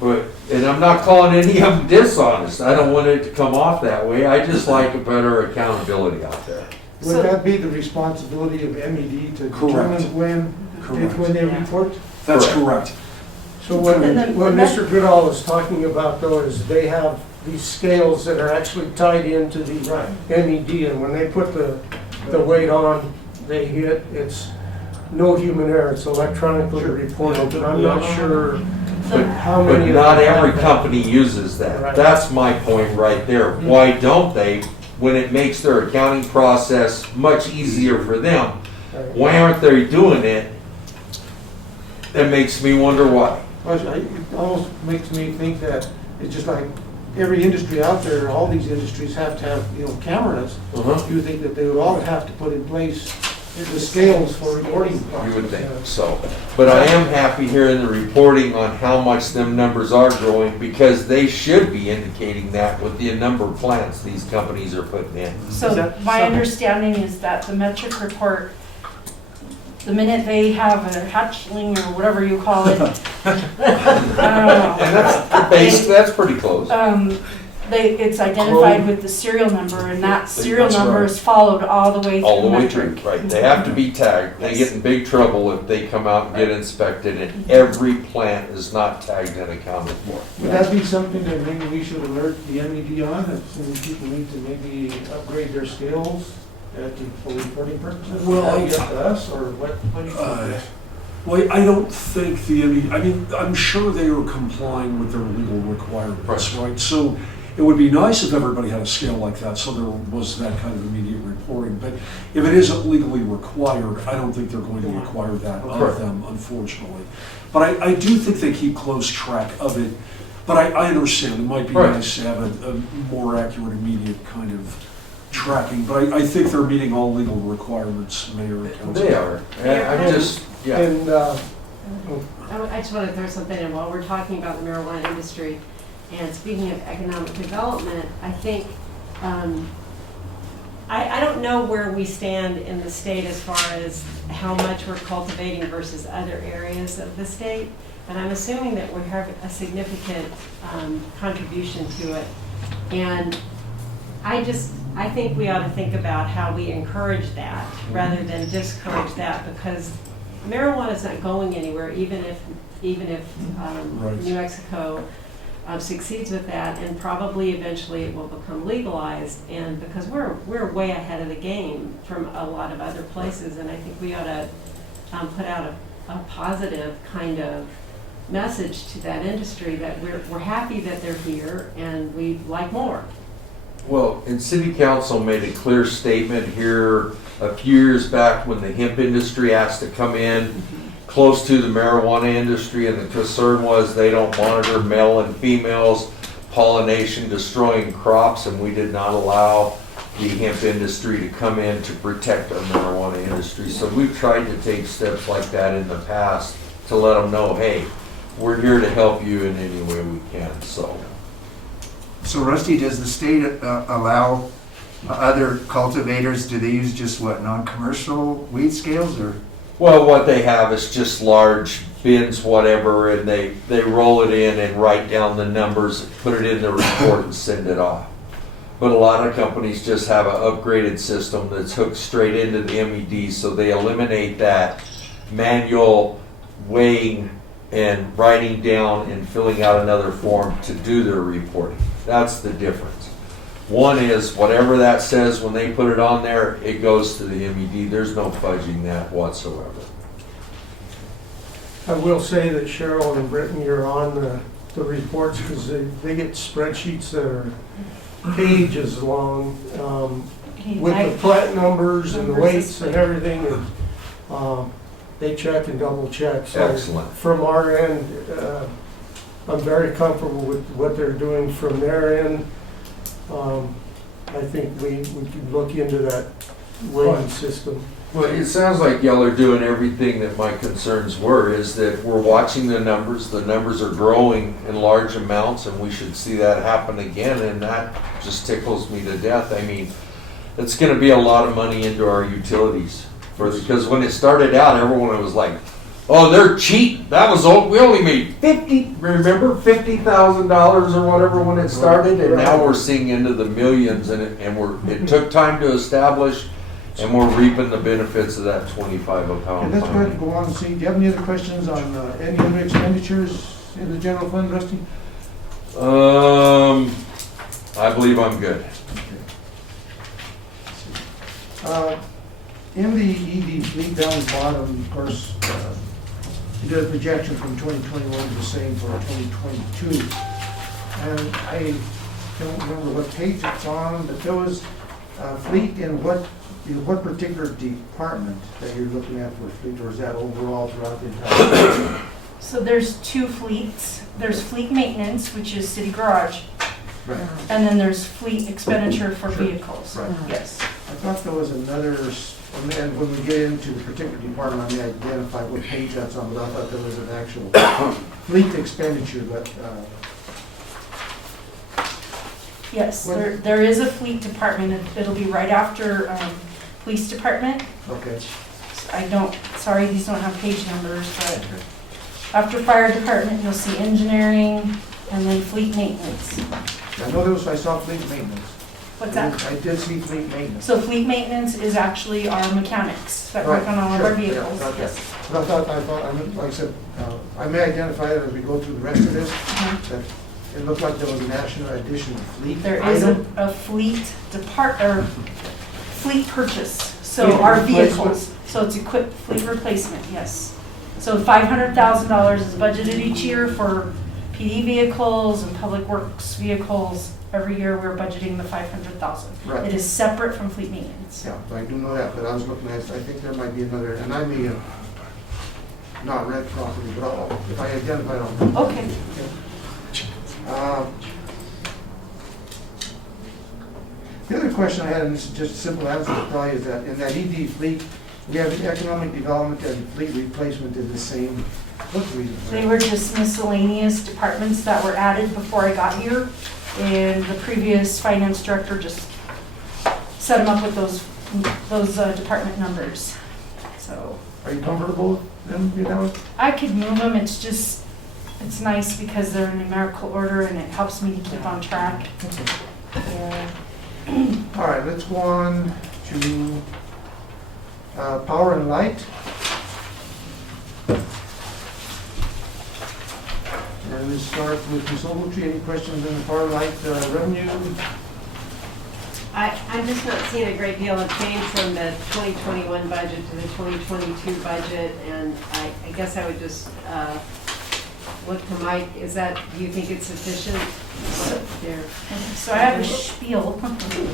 And I'm not calling any of them dishonest. I don't want it to come off that way. I just like a better accountability out there. So- Would that be the responsibility of MED to Correct. determine when they report? That's Correct. correct. So what And then what the Mr. Goodall is talking about though is they have these scales that are actually tied into the MED, and when they put the weight on, they hit, it's no human error, it's electronically reported, but I'm not sure how But many. not of them every have that. company uses that. Right. That's my point right there. Why don't they, when it makes their accounting process much easier for them? Right. Why aren't they doing it? It makes me wonder why. It almost makes me think that it's just like every industry out there, all these industries have to have, cameras. Uh-huh. You would think that they would all have to put in place the scales for reporting. You would think so. But I am happy hearing the reporting on how much them numbers are growing because they should be indicating that with the number of plants these companies are putting in. So Is that my something- understanding is that the metric report, the minute they have a hatchling or whatever you call it, I don't know. And that's pretty close. It's identified with the serial number, and that serial That's number right. is followed all the way All through the the way through, metric. right. They have to be tagged. They get in big trouble if they come out and get inspected and every plant is not tagged and accounted for. Would that be something that maybe we should alert the MED on, that some people need to maybe upgrade their skills for reporting purposes? Would that be up to us, or what do you think? Well, I don't think I'm sure they are complying with their legal requirements, right? So It would be nice if everybody had a scale like that, so there was that kind of immediate reporting. But if it isn't legally required, I don't think they're going to require that of Correct. them, unfortunately. But I do think they keep close track of it. But I understand, it might be Right. nice to have a more accurate, immediate kind of tracking. But I think they're meeting all legal requirements, Mayor and Council. They are. I just, yeah. And, I just want to throw something in while we're talking about the marijuana industry. And speaking of economic development, I think, I don't know where we stand in the state as far as how much we're cultivating versus other areas of the state. But I'm assuming that we have a significant contribution to it. And I think we ought to think about how we encourage that rather than discourage that, because marijuana is not going anywhere, even if Right. New Mexico succeeds with that, and probably eventually it will become legalized. And because we're way ahead of the game from a lot of other places, and I think we ought to put out a positive kind of message to that industry that we're happy that they're here and we'd like more. Well, and City Council made a clear statement here a few years back when the hemp industry asked to come in close to the marijuana industry, and the concern was they don't monitor male and females, pollination destroying crops, and we did not allow the hemp industry to come in to protect our marijuana industry. So we've tried to take steps like that in the past to let them know, hey, we're here to help you in any way we can, so. So Rusty, does the state allow other cultivators, do they use just what, non-commercial weed scales or? Well, what they have is just large bins, whatever, and they roll it in and write down the numbers, put it in the report and send it off. But a lot of companies just have an upgraded system that's hooked straight into the MED, so they eliminate that manual weighing and writing down and filling out another form to do their reporting. That's the difference. One is whatever that says when they put it on there, it goes to the MED. There's no fudging that whatsoever. I will say that Cheryl and Brittany are on the reports because they get spreadsheets that are pages long with the plant numbers and the weights and everything. And they check and double check. So Excellent. from our end, I'm very comfortable with what they're doing from their end. I think we could look into that weighing system. Well, it sounds like y'all are doing everything that my concerns were, is that we're watching the numbers are growing in large amounts, and we should see that happen again, and that just tickles me to death. I mean, it's gonna be a lot of money into our utilities, because when it started out, everyone was like, oh, they're cheap, that was old, we only made $50,000 or whatever when it started, and now we're seeing into the millions, and it took time to establish, and we're reaping the benefits of that 25 a pound. And let's go ahead and go on and see, do you have any other questions on any other expenditures in the general fund, Rusty? I believe I'm good. In the ED fleet down the bottom, of course, you did a projection from 2021 to the same for 2022. And I don't remember what page it's on, but there was fleet in what particular department that you're looking at for fleet, or is that overall throughout the entire? So there's two fleets. There's fleet maintenance, which is city garage, Right. and then there's fleet expenditure for Sure. vehicles. Right. Yes. I thought there was another, and when we get into the particular department, I may identify what page that's on, but I thought there was an actual fleet expenditure, but, Yes, What- there is a fleet department. It'll be right after police department. okay. Sorry, these don't have page numbers, but after fire department, you'll see engineering and then fleet maintenance. I know I saw fleet maintenance. What's that? I did see fleet maintenance. So fleet maintenance is actually our mechanics that work on all of our Right, sure, vehicles. yeah, okay. Yes. But like I said, I may identify it as we go through the rest of this, Mhm. that it looked like there was an additional fleet. There is item. a fleet fleet purchase, so Fleet our replacement. vehicles, so it's fleet replacement, yes. So $500,000 is budgeted each year for PD vehicles and public works vehicles every year we're budgeting the 500,000. Right. It is separate from fleet maintenance. Yeah, I do know that, but I was looking at, I think there might be another, and I may have not read properly, but if I identify it, I'll know. Okay. The other question I had, and this is just a simple answer probably, is that in that ED fleet, we have the economic development and fleet replacement is the same. What's the reason for They that? were just miscellaneous departments that were added before I got here, and the previous finance director just set them up with those department numbers. So Are you comfortable with them, you know? I could move them, it's nice because they're in numerical order and it helps me to keep on track. Yeah. All right, let's go on to power and light. And let's start with Ms. Ogletree. Any questions on the power and light revenue? I'm just not seeing a great deal of change from the 2021 budget to the 2022 budget, and I guess I would just look to Mike, do you think it's sufficient? There. So I have a spiel.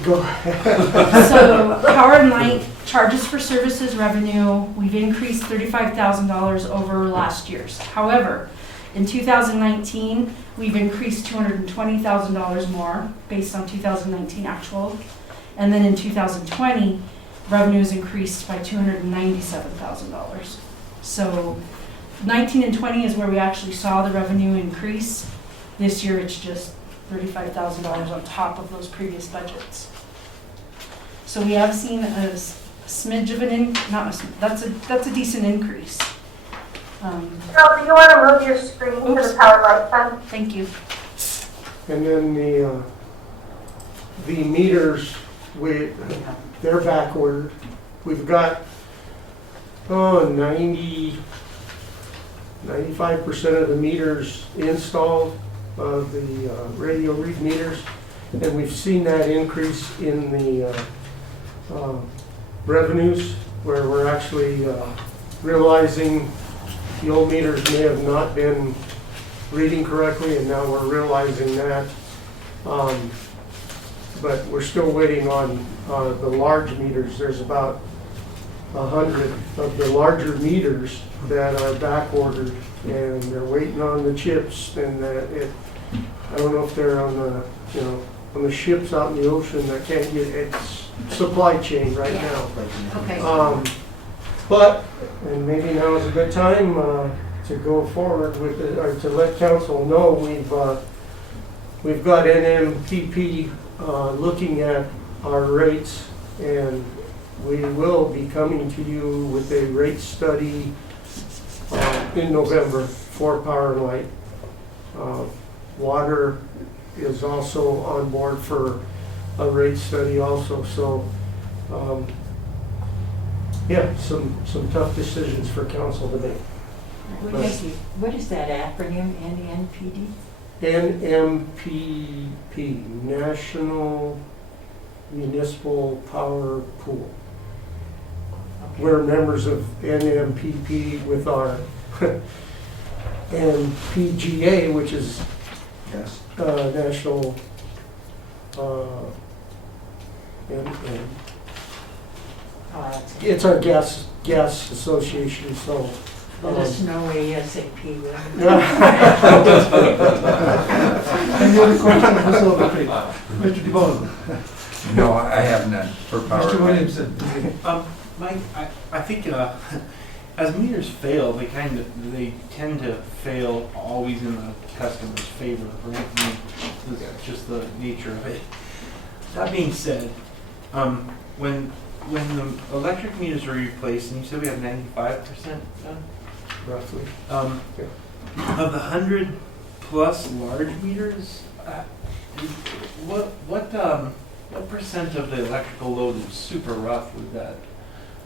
Go ahead. So power and light charges for services revenue, we've increased $35,000 over last year's. However, in 2019, we've increased $220,000 more based on 2019 actual. And then in 2020, revenues increased by $297,000. So 19 and 20 is where we actually saw the revenue increase. This year, it's just $35,000 on top of those previous budgets. So we have seen a smidge of that's a decent increase. Carol, do you want to move your screen to Oops. the power light fund? Thank you. And then the meters, they're back ordered. We've got 95% of the meters installed, of the radio read meters, and we've seen that increase in the revenues, where we're actually realizing the old meters may have not been reading correctly, and now we're realizing that. But we're still waiting on the large meters. There's about 100 of the larger meters that are back ordered, and they're waiting on the chips. And I don't know if they're on the on the ships out in the ocean that can't get it's supply chain right now. Okay. But, and maybe now is a good time to go forward with it, or to let council know we've got NMPP looking at our rates, and we will be coming to you with a rate study in November for power and light. Water is also on board for a rate study also, so yeah, some tough decisions for council to make. What is that acronym, NNPD? NMPP, National Municipal Power Pool. Okay. We're members of NMPP with our NPGA, which is Yes. National it's our gas association, so. Let us know ASAP. Any other questions, Ms. Ogletree? Mr. DeBono? No, I have none for power. Mr. Williamson? Mike, I think as meters fail, they tend to fail always in the customer's favor, right? I mean, that's just the nature of it. That being said, when the electric meters are replaced, and you said we have 95% done, Roughly. of the 100 plus large meters, what percent of the electrical load is super rough would that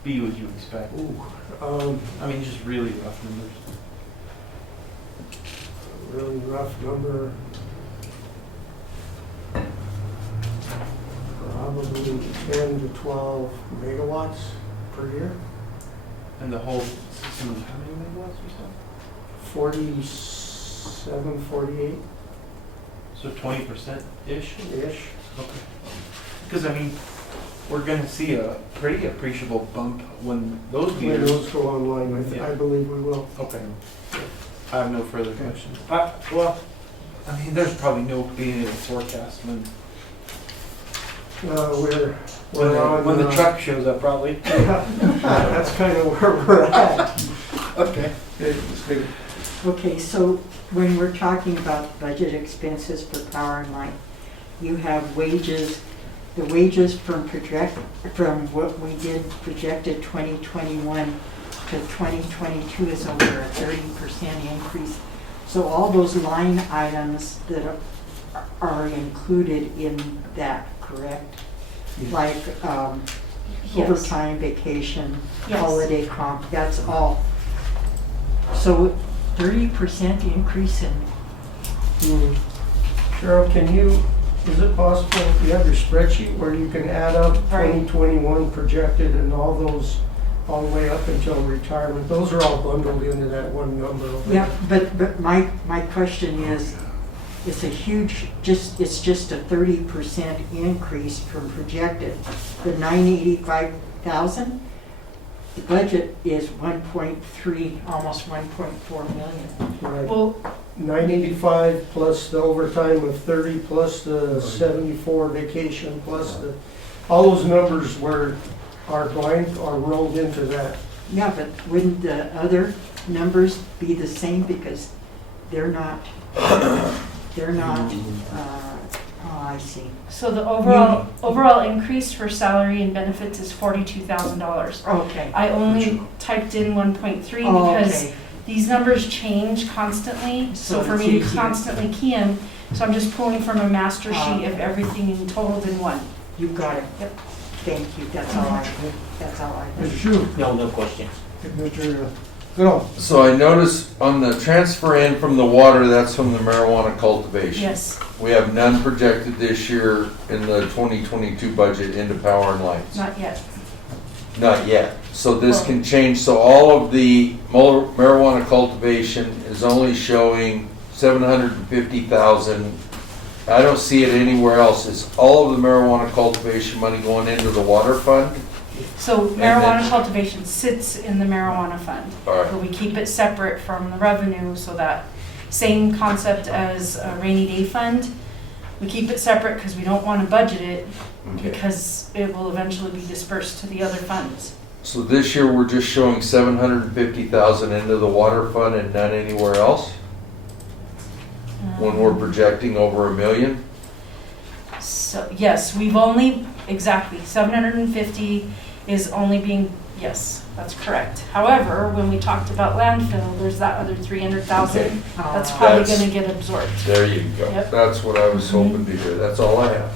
be? Would you expect? Ooh, I mean, just really rough numbers. really rough number. Probably 10 to 12 megawatts per year. And the whole system is how many megawatts or so? 47, 48. So 20%-ish? ish. Okay. Because I mean, we're gonna see a pretty appreciable bump when those When meters. those go online, I believe we will. Okay. I have no further questions. Well, I mean, there's probably no being able to forecast when We're the truck shows up, probably. Yeah, that's kind of where we're at. Okay. Okay, so when we're talking about budget expenses for power and light, you have wages, the wages from what we did projected 2021 to 2022 is over a 30% increase. So all those line items that are included in that, correct? Like Yes. overtime, vacation, Yes. holiday comp, that's all. So 30% increase in, Cheryl, is it possible if you have your spreadsheet where you can add up Right. 2021 projected and all those, all the way up until retirement? Those are all bundled into that one number. over yeah, there. but my question is, it's a huge, it's just a 30% increase from projected. The 985,000, the budget is 1.3, almost 1.4 million. Right. Well, 985 plus the overtime of 30 plus the 74 vacation plus all those numbers are rolled into that. Yeah, but wouldn't the other numbers be the same because they're not, I see. so the overall increase for salary and benefits is $42,000. Okay. I only typed in 1.3 because Okay. these numbers change constantly, so So for it's me to easier. constantly key in, so I'm just pulling from a master sheet of Okay. everything in totaled in one. You got it. Yep. Thank you, that's all I Mr. Shu, No, no questions. Mr. Goodall. So I noticed on the transfer in from the water, that's from the marijuana cultivation. Yes, We have none projected this year in the 2022 budget into power and lights. not yet. Not yet. So this can change. So all of the marijuana cultivation is only showing 750,000. I don't see it anywhere else. Is all of the marijuana cultivation money going into the water fund? So then- marijuana cultivation sits in the marijuana fund. All right. But we keep it separate from the revenue, so that same concept as a rainy day fund. We keep it separate because we don't want to budget it Okay. because it will eventually be dispersed to the other funds. So this year, we're just showing 750,000 into the water fund and none anywhere else? When we're projecting over $1 million? So, yes, we've only, exactly, 750 is only being, yes, that's correct. However, when we talked about landfill, there's that other 300,000, Okay. that's probably That's- gonna get absorbed. There you go. Yep. That's what I was hoping to hear. That's all I have.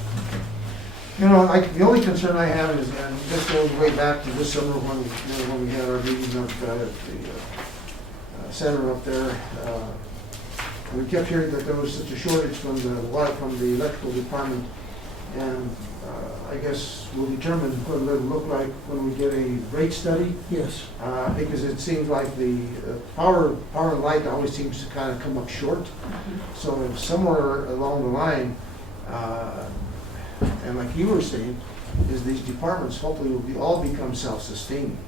You know, the only concern I have is, and this goes way back to this summer when we had our meeting up at the center up there. We kept hearing that there was such a shortage from the electrical department. And I guess we'll determine what it'll look like when we get a rate study. Yes. Because it seems like the power and light always seems to kind of come up short. So if somewhere along the line, and like you were saying, is these departments hopefully will all become self-sustaining.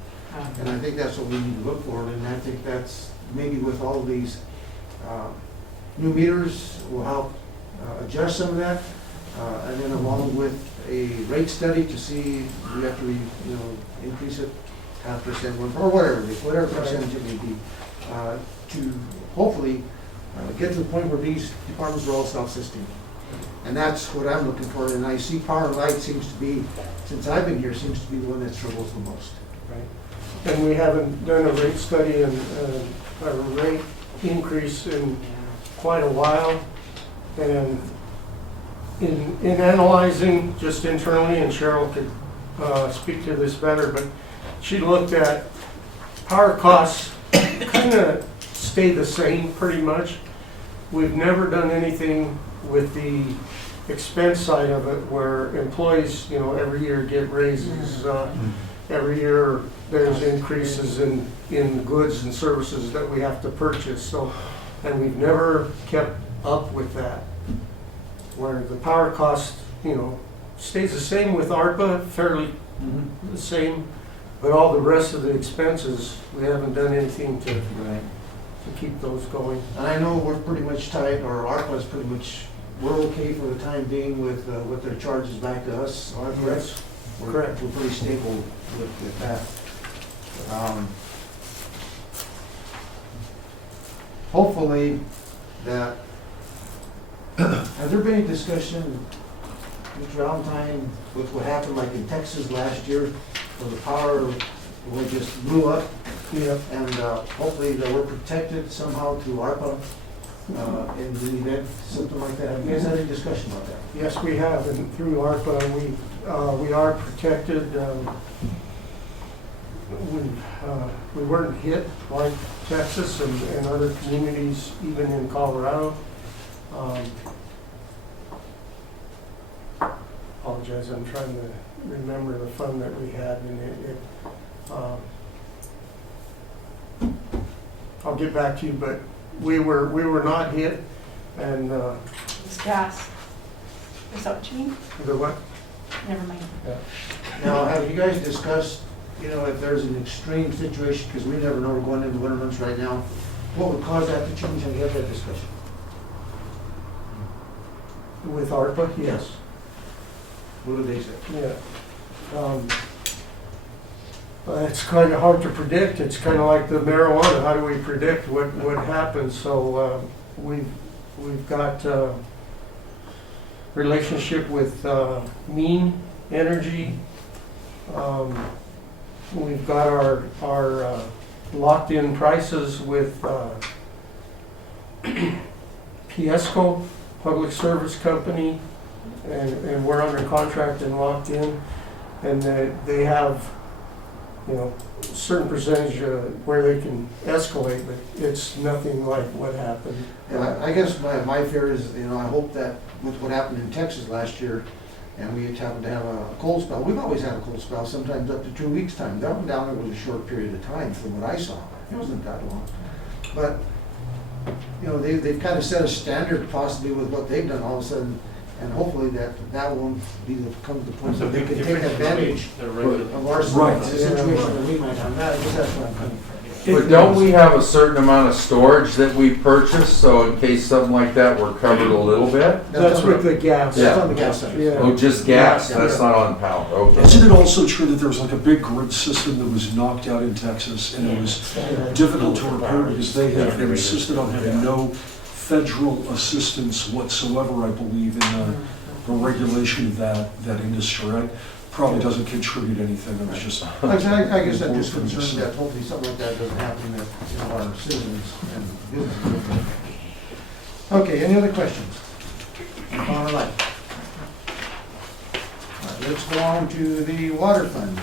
And I think that's what we need to look for, and I think that's maybe with all of these new meters will help adjust some of that. And then along with a rate study to see if we have to, increase it 0.5%, or whatever percentage it may be, to hopefully get to the point where these departments are all self-sustaining. And that's what I'm looking for, and I see power and light seems to be, since I've been here, seems to be the one that struggles the most. And we haven't done a rate study and a rate increase in quite a while. And in analyzing just internally, and Cheryl could speak to this better, but she looked at power costs kind of stay the same pretty much. We've never done anything with the expense side of it where employees, every year get raises. Every year there's increases in goods and services that we have to purchase. So, and we've never kept up with that. where the power cost, stays the same with ARPA, fairly the same, but all the rest of the expenses, we haven't done anything to Right. keep those going. And I know we're pretty much tight, or ARPA is pretty much, we're okay for the time being with what their charges back to us, are correct? Yes, correct. We're pretty stable with that. Hopefully that, has there been any discussion, Mr. Valentine, with what happened like in Texas last year, where the power really just blew up? Yeah. And hopefully that we're protected somehow through ARPA in the event, something like that. Have you guys had any discussion about that? Yes, we have, and through ARPA, we are protected. We weren't hit like Texas and other communities, even in Colorado. Apologize, I'm trying to remember the fund that we had, and I'll get back to you, but we were not hit, and It's gas. Is that what you mean? the what? Never mind. Now, have you guys discussed, if there's an extreme situation, because we never know, we're going into winter months right now, what would cause that to change? Have you had that discussion? With ARPA, yes. What do they say? Yeah. It's kind of hard to predict. It's kind of like the marijuana. How do we predict what happens? So we've got relationship with Mean Energy. We've got our locked-in prices with Piesco, Public Service Company, and we're under contract and locked in. And they have, certain percentage where they can escalate, but it's nothing like what happened. Yeah, I guess my fear is, I hope that with what happened in Texas last year, and we happened to have a cold spell, we've always had a cold spell, sometimes up to 2 weeks' time. That one down there was a short period of time from what I saw. It wasn't that long. But, they've kind of set a standard possibly with what they've done all of a sudden, and hopefully that won't come to the point that they can take advantage of our Right. situation that we might have. I guess that's where I'm coming from. But don't we have a certain amount of storage that we purchase, so in case something like that, we're covered a little bit? That's with the gas. That's on the gas side. Yeah. Oh, just gas, Yeah. that's not on power, okay. Isn't it also true that there was like a big grid system that was knocked out in Texas and it was difficult to repair because they insisted on having no federal assistance whatsoever, I believe, in the regulation of that industry? Probably doesn't contribute anything, it was just. I guess I'm just concerned that hopefully something like that doesn't happen that our citizens and businesses. Okay, any other questions? On our life. All right, let's go on to the water fund.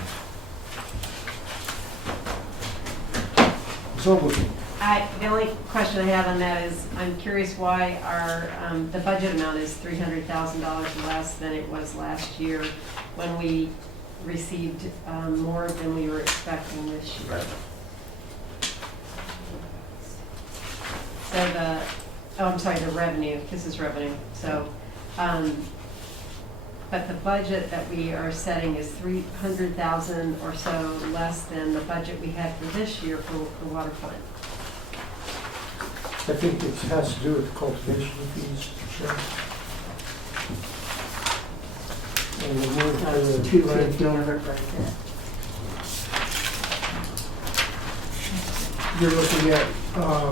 So, The only question I have on that is, I'm curious why our, the budget amount is $300,000 less than it was last year when we received more than we were expecting this year. So the revenue, this is revenue, so, but the budget that we are setting is 300,000 or so less than the budget we had for this year for water fund. I think it has to do with cultivation fees, sure. And the move to the landfill. You're looking at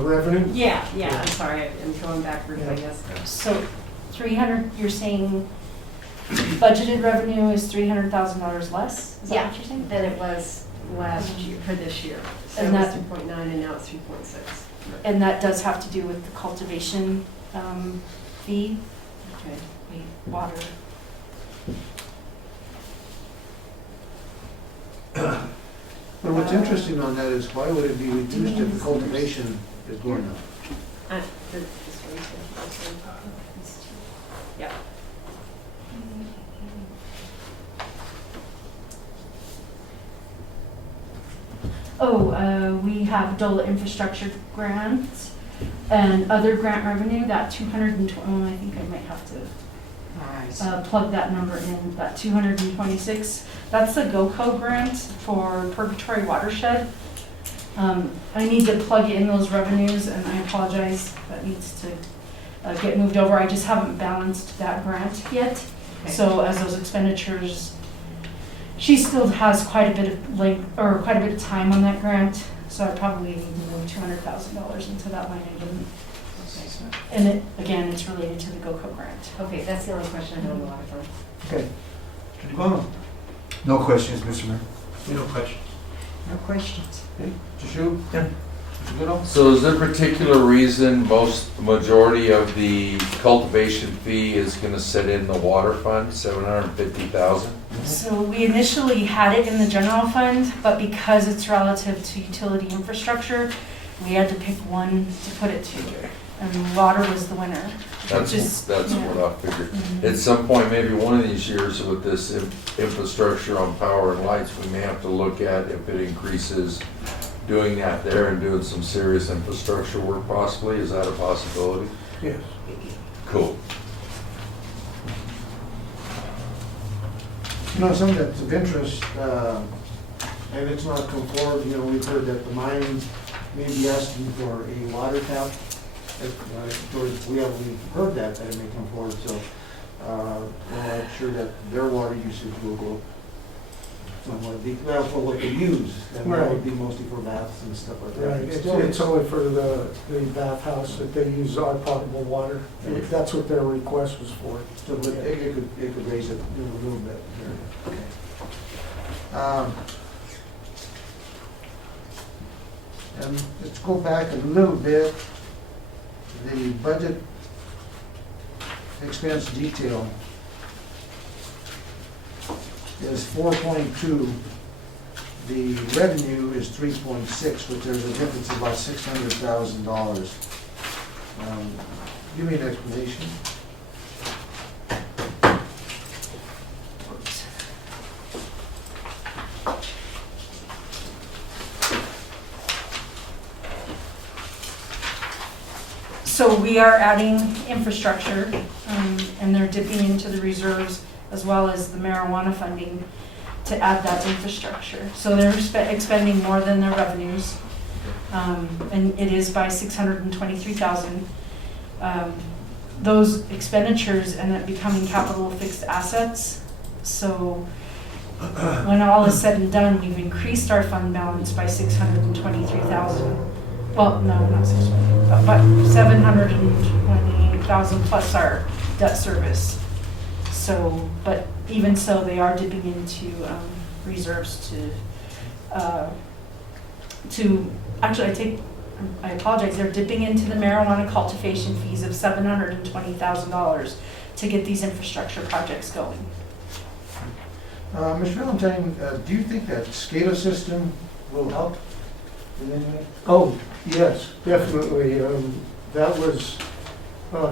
revenue? Yeah, I'm sorry, I'm going backwards, I guess. So 300, you're saying budgeted revenue is $300,000 less? Is that what you're saying? Than it was last year, for this year. So And it was that- 3.9 and now it's 3.6. And that does have to do with the cultivation fee? Okay. Wait, water. but what's interesting on that is why would it be reduced if the cultivation is going up? This one. Yeah. We have DOLA infrastructure grants and other grant revenue, that 220, I think I might have to plug that number in, that 226. That's the GOCO grant for Purgatory Watershed. I need to plug in those revenues, and I apologize, that needs to get moved over. I just haven't balanced that grant yet. Okay. So as those expenditures, she still has quite a bit of time on that grant, so I probably need to move $200,000 into that line item. And it, again, it's related to the GOCO grant. Okay, that's the only question I have on the water fund. Okay. Mr. DeBono? No questions, Mr. Mayor. No question. No questions. Okay. Mr. Shu? Yeah. Mr. Goodall? So is there a particular reason majority of the cultivation fee is gonna sit in the water fund, 750,000? So we initially had it in the general fund, but because it's relative to utility infrastructure, we had to pick one to put it to. And water was the winner. That's Just- what yeah. I figured. Mhm. At some point, maybe one of these years with this infrastructure on power and lights, we may have to look at if it increases doing that there and doing some serious infrastructure work possibly. Is that a possibility? Yes. Cool. You know, something that's of interest, and it's not come forward, you know, we've heard that the mine may be asking for a water tap. We haven't heard that it may come forward, so, I'm sure that their water usage will go somewhat, well, for what they use, and that would be mostly for baths and stuff like that. Right, it's only for the bathhouse that they use our potable water. That's what their request was for. So but it could raise it a little bit here. Okay. And let's go back a little bit. The budget expense detail is 4.2. The revenue is 3.6, but there's a difference of about $600,000. Give me an explanation. So we are adding infrastructure, and they're dipping into the reserves as well as the marijuana funding to add that infrastructure. So they're expending more than their revenues, and it is by 623,000. Those expenditures end up becoming capital fixed assets. So when all is said and done, we've increased our fund balance by 623,000. Well, no, not 620, but 728,000 plus our debt service. So, but even so, they are dipping into reserves to actually I apologize, they're dipping into the marijuana cultivation fees of $720,000 to get these infrastructure projects going. Mr. Valentine, do you think that SCADA system will help with any way? Oh, yes, definitely. That was,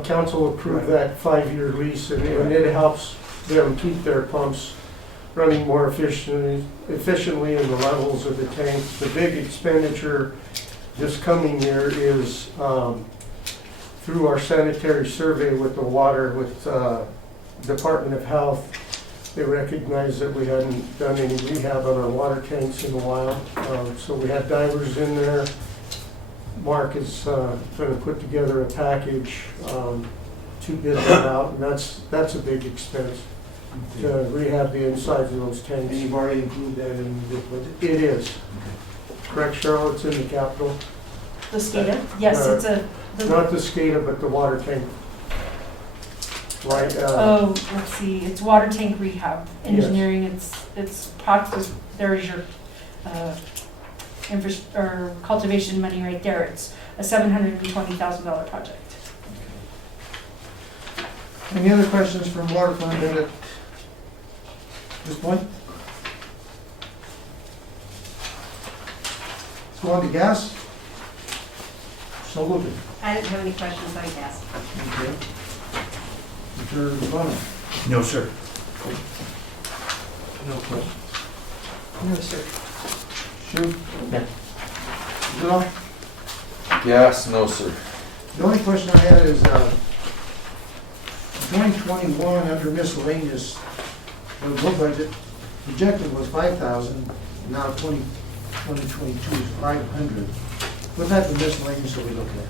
council approved that 5-year lease, and it helps them keep their pumps running more efficiently in the levels of the tanks. The big expenditure this coming year is through our sanitary survey with the water, with Department of Health. They recognized that we hadn't done any rehab on our water tanks in a while, so we had divers in there. Mark is going to put together a package to bid that out, and that's a big expense to rehab the insides of those tanks. And you've already included that in the budget? It is. Correct, Cheryl, it's in the capital. The SCADA, yes, it's Not the SCADA, but the water tank. Right, oh, let's see, it's water tank rehab engineering, it's practice, there's your or cultivation money right there. It's a $720,000 project. Any other questions from water fund at this point? Let's go on to gas. So moved. I didn't have any questions on gas. Okay. Mr. DeBono? No, sir. No questions. No, sir. Shu? No. Goodall? Yes, no, sir. The only question I had is, 2021, under miscellaneous, the book budget projected was 5,000, now 2022 is 500. What type of miscellaneous are we looking at?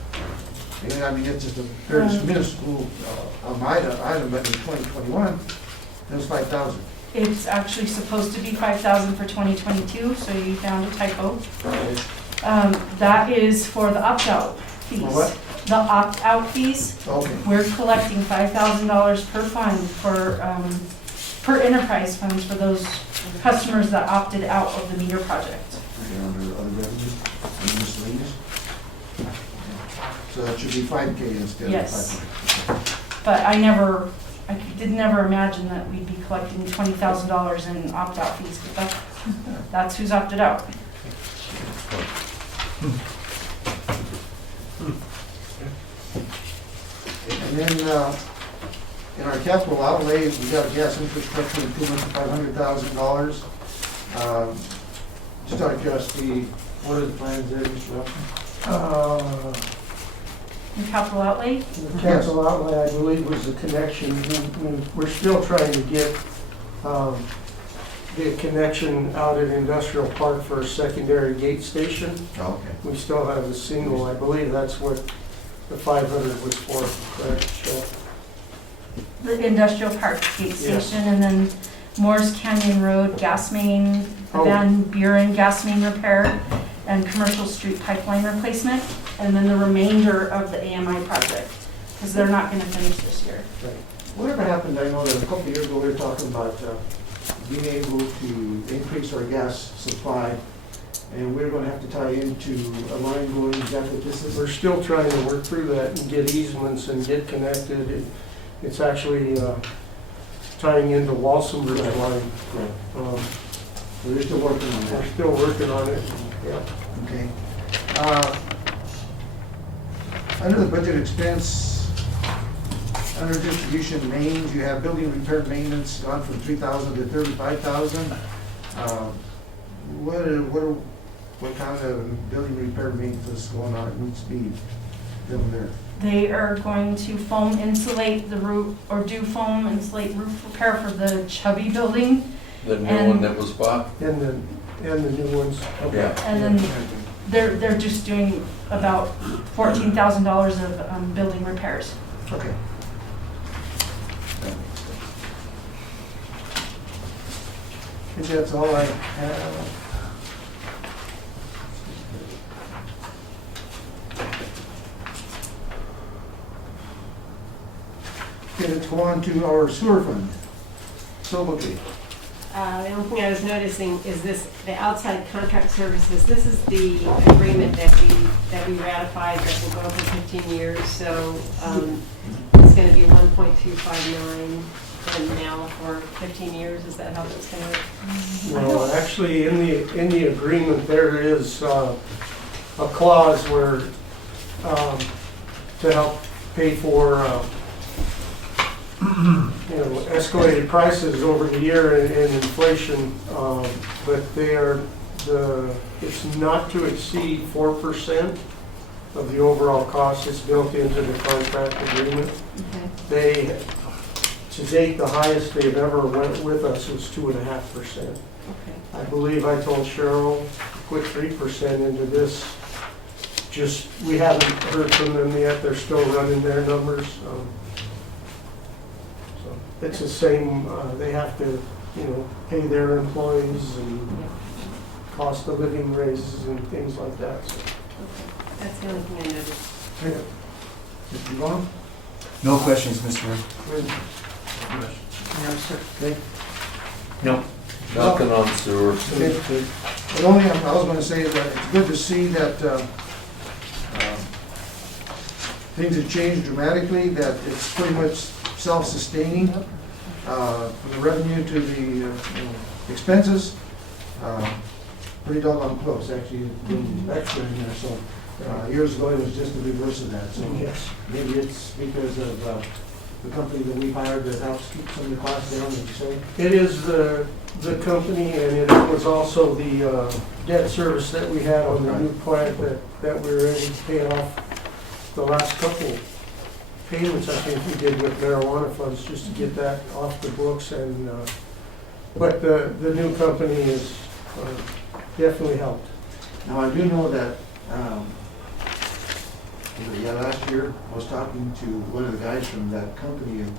And I mean, it's just a very minuscule item, but in 2021, it was 5,000. It's actually supposed to be 5,000 for 2022, so you found a typo. That is for the opt-out fees. For what? The opt-out fees. Okay. We're collecting $5,000 per fund for, per enterprise funds for those customers that opted out of the meter project. Okay, under other revenue, under miscellaneous. So that should be 5K instead Yes. of 500. But I did never imagine that we'd be collecting $20,000 in opt-out fees, but that's who's opted out. And then, in our capital outlay, we got a gas infrastructure improvement of $500,000. Just out of curiosity, what are the plans there, Mr. Upson? In capital outlay, The capital outlay, I believe, was the connection. We're still trying to get the connection out at Industrial Park for a secondary gate station. Oh, okay. We still have a single, I believe that's what the 500 was for, correct, Michelle? the industrial park gate Yes. station, and then Morris Canyon Road gas main, Oh. Van Buren gas main repair, and commercial street pipeline replacement, and then the remainder of the AMI project, because they're not gonna finish this year. Whatever happened, I know that a couple of years ago, we were talking about being able to increase our gas supply, and we're gonna have to tie into a line going, is that what this is? We're still trying to work through that and get easements and get connected. It's actually tying into Walsenburg's line. Right. So they're still working on We're that. still working on it, yeah. Okay. Under the budget expense, under distribution mains, you have building repair maintenance gone from 3,000 to 35,000. What kind of building repair maintenance is going on at Root Speed down there? They are going to foam insulate the roof, or do foam insulate roof repair for the Chubby building, The new And- one that was bought? And the new ones. Yeah. and then they're just doing about $14,000 of building repairs. Okay. I think that's all I have. Okay, let's go on to our sewer fund. So, okay. The only thing I was noticing is this, the outside contract services, this is the agreement that we ratified that will go for 15 years, so, it's gonna be 1.259 and now for 15 years, is that how that's gonna? Well, actually, in the agreement, there is a clause where, to help pay for, escalated prices over the year and inflation, but it's not to exceed 4% of the overall cost. It's built into the contract agreement. Okay. To date, the highest they've ever went with us was 2.5%. Okay. I believe I told Cheryl, put 3% into this. Just, we haven't heard from them yet. They're still running their numbers. So it's the same, they have to, pay their employees and cost of living raises and things like that. So, That's the only thing I noticed. Mr. Vaughn? No questions, Mr. Mayor. Okay. No. Nothing on sewer. Okay. The only thing I was gonna say is that it's good to see that things have changed dramatically, that it's pretty much self-sustaining, from the revenue to the expenses. Pretty doggone close, actually, extra in there, so years ago it was just the reverse of that, so yes. maybe it's because of the company that we hired that helps keep some of the costs down, as you say. It is the company, and it was also the debt service that we had on the new plant that we were able to pay off the last couple payments I think we did with marijuana funds, just to get that off the books, and, but the new company is definitely helped. Now, I do know that, last year, I was talking to one of the guys from that company, and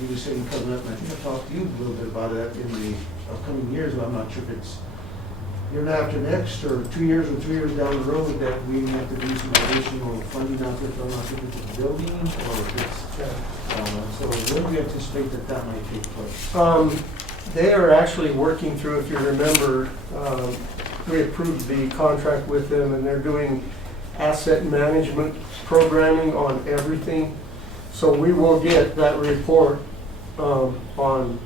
he was saying coming up, and I think I talked to you a little bit about that in the upcoming years, but I'm not sure if it's year after next, or 2 years or 3 years down the road, that we have to do some additional funding out there, so I'm not sure if it's a building, or if it's, so when do we anticipate that that might take place? They are actually working through, if you remember, we approved the contract with them, and they're doing asset management programming on everything. So we will get that report on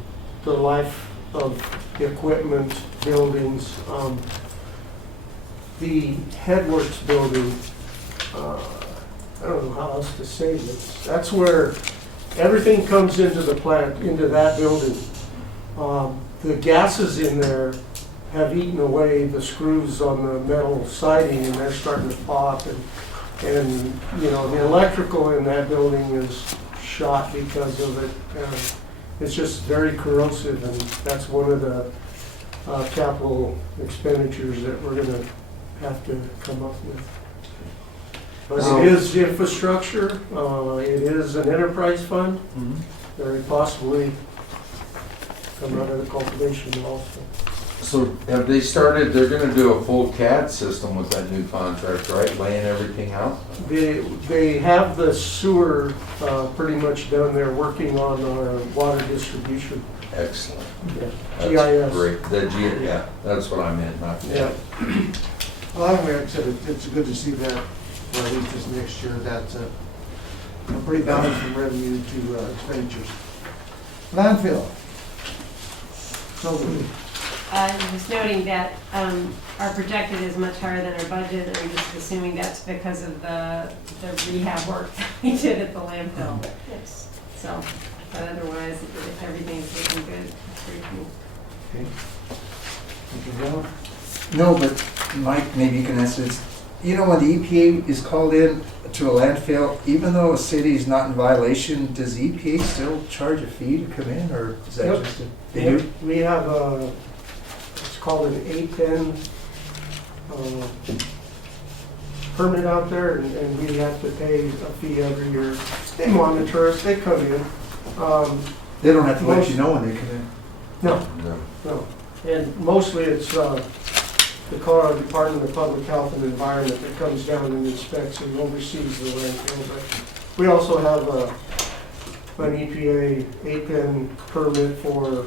the life of equipment, buildings. The Headworks building, I don't know how else to say this. That's where everything comes into the plant, into that building. The gases in there have eaten away the screws on the metal siding, and they're starting to pop, and you know, the electrical in that building is shot because of it. It's just very corrosive, and that's one of the capital expenditures that we're gonna have to come up with. But it is infrastructure, it is an enterprise fund, very possibly come out of the cultivation also. So have they started, they're gonna do a full CAD system with that new contract, right? Laying everything out? They have the sewer pretty much done. They're working on our water distribution. Excellent. Yeah. That's GIS. great. Yeah, that's what I meant, not. Yeah. Well, like I said, it's good to see that, for at least this next year, that's a pretty balanced from revenue to expenditures. Landfill. So, Just noting that our projected is much higher than our budget, and I'm just assuming that's because of the rehab work that we did at the landfill. Yes. So, but otherwise, everything's looking good. It's pretty cool. okay. Thank you, Bill. No, but Mike, maybe you can answer this. You know, when the EPA is called in to a landfill, even though a city is not in violation, does the EPA still charge a fee to come in, or is that Yep. just a? They do? We have it's called an A10 permit out there, and we have to pay a fee every year. They monitor us, they come in. They don't have to let you know when they come in? No, No. no. And mostly it's the Colorado Department of Public Health and Environment that comes down and inspects and oversees the landfill. But we also have an EPA A-PEN permit for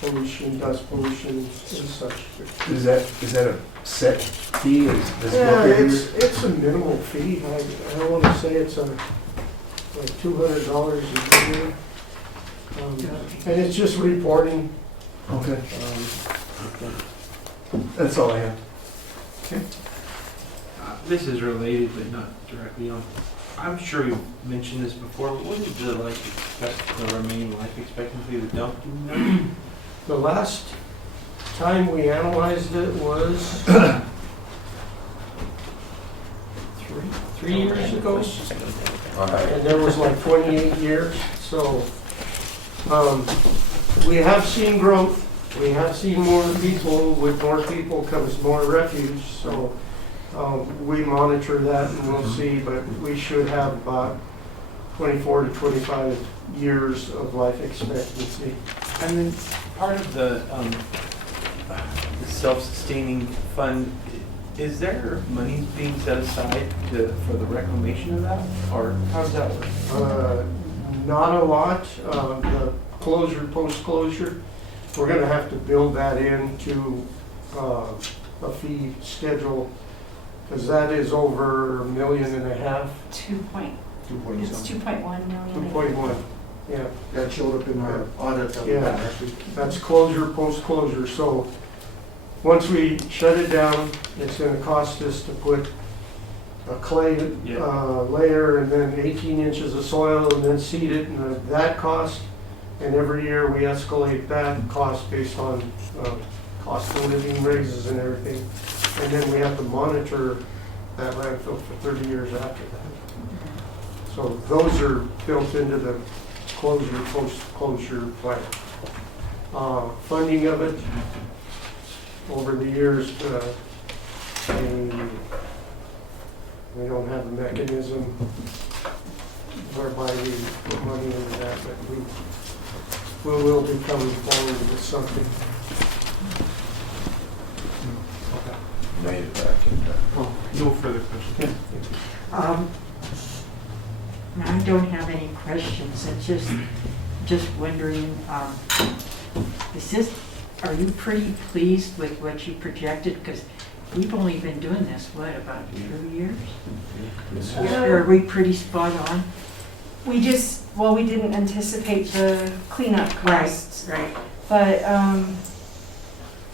pollution, dust pollution and such. Is that a set fee? Does it go Yeah, up every year? it's a minimal fee. I don't want to say it's like $200 a year. And it's just reporting. Okay, that's all I have. This is related, but not directly on. I'm sure you've mentioned this before, but what is the the remaining life expectancy of the dump? Do you know? The last time we analyzed it was 3 years ago. All right. And there was like 28 years, so we have seen growth. We have seen more people. With more people comes more refuge, so we monitor that and we'll see, but we should have about 24 to 25 years of life expectancy. And then part of the self-sustaining fund, is there money being set aside for the reclamation of that, or how does that work? Not a lot. The closure, post-closure, we're gonna have to build that into a fee schedule, because that is over $1.5 million. 2.0 It's something. 2.1 million. 2.1, yeah. That showed up in our audit that we Yeah. had last week. That's closure, post-closure. So once we shut it down, it's gonna cost us to put a clay layer and then 18 inches of soil and then seed it, and that cost. And every year we escalate that cost based on cost of living raises and everything. And then we have to monitor that landfill for 30 years after that. So those are built into the closure, post-closure plan. Funding of it over the years, we don't have a mechanism whereby we put money into that, but we will be coming forward with something. Made it back in time. Oh, no further questions. I don't have any questions, it's just wondering, are you pretty pleased with what you projected? Because we've only been doing this, what, about 2 years? Are we pretty spot on? We didn't anticipate the cleanup costs. Right. But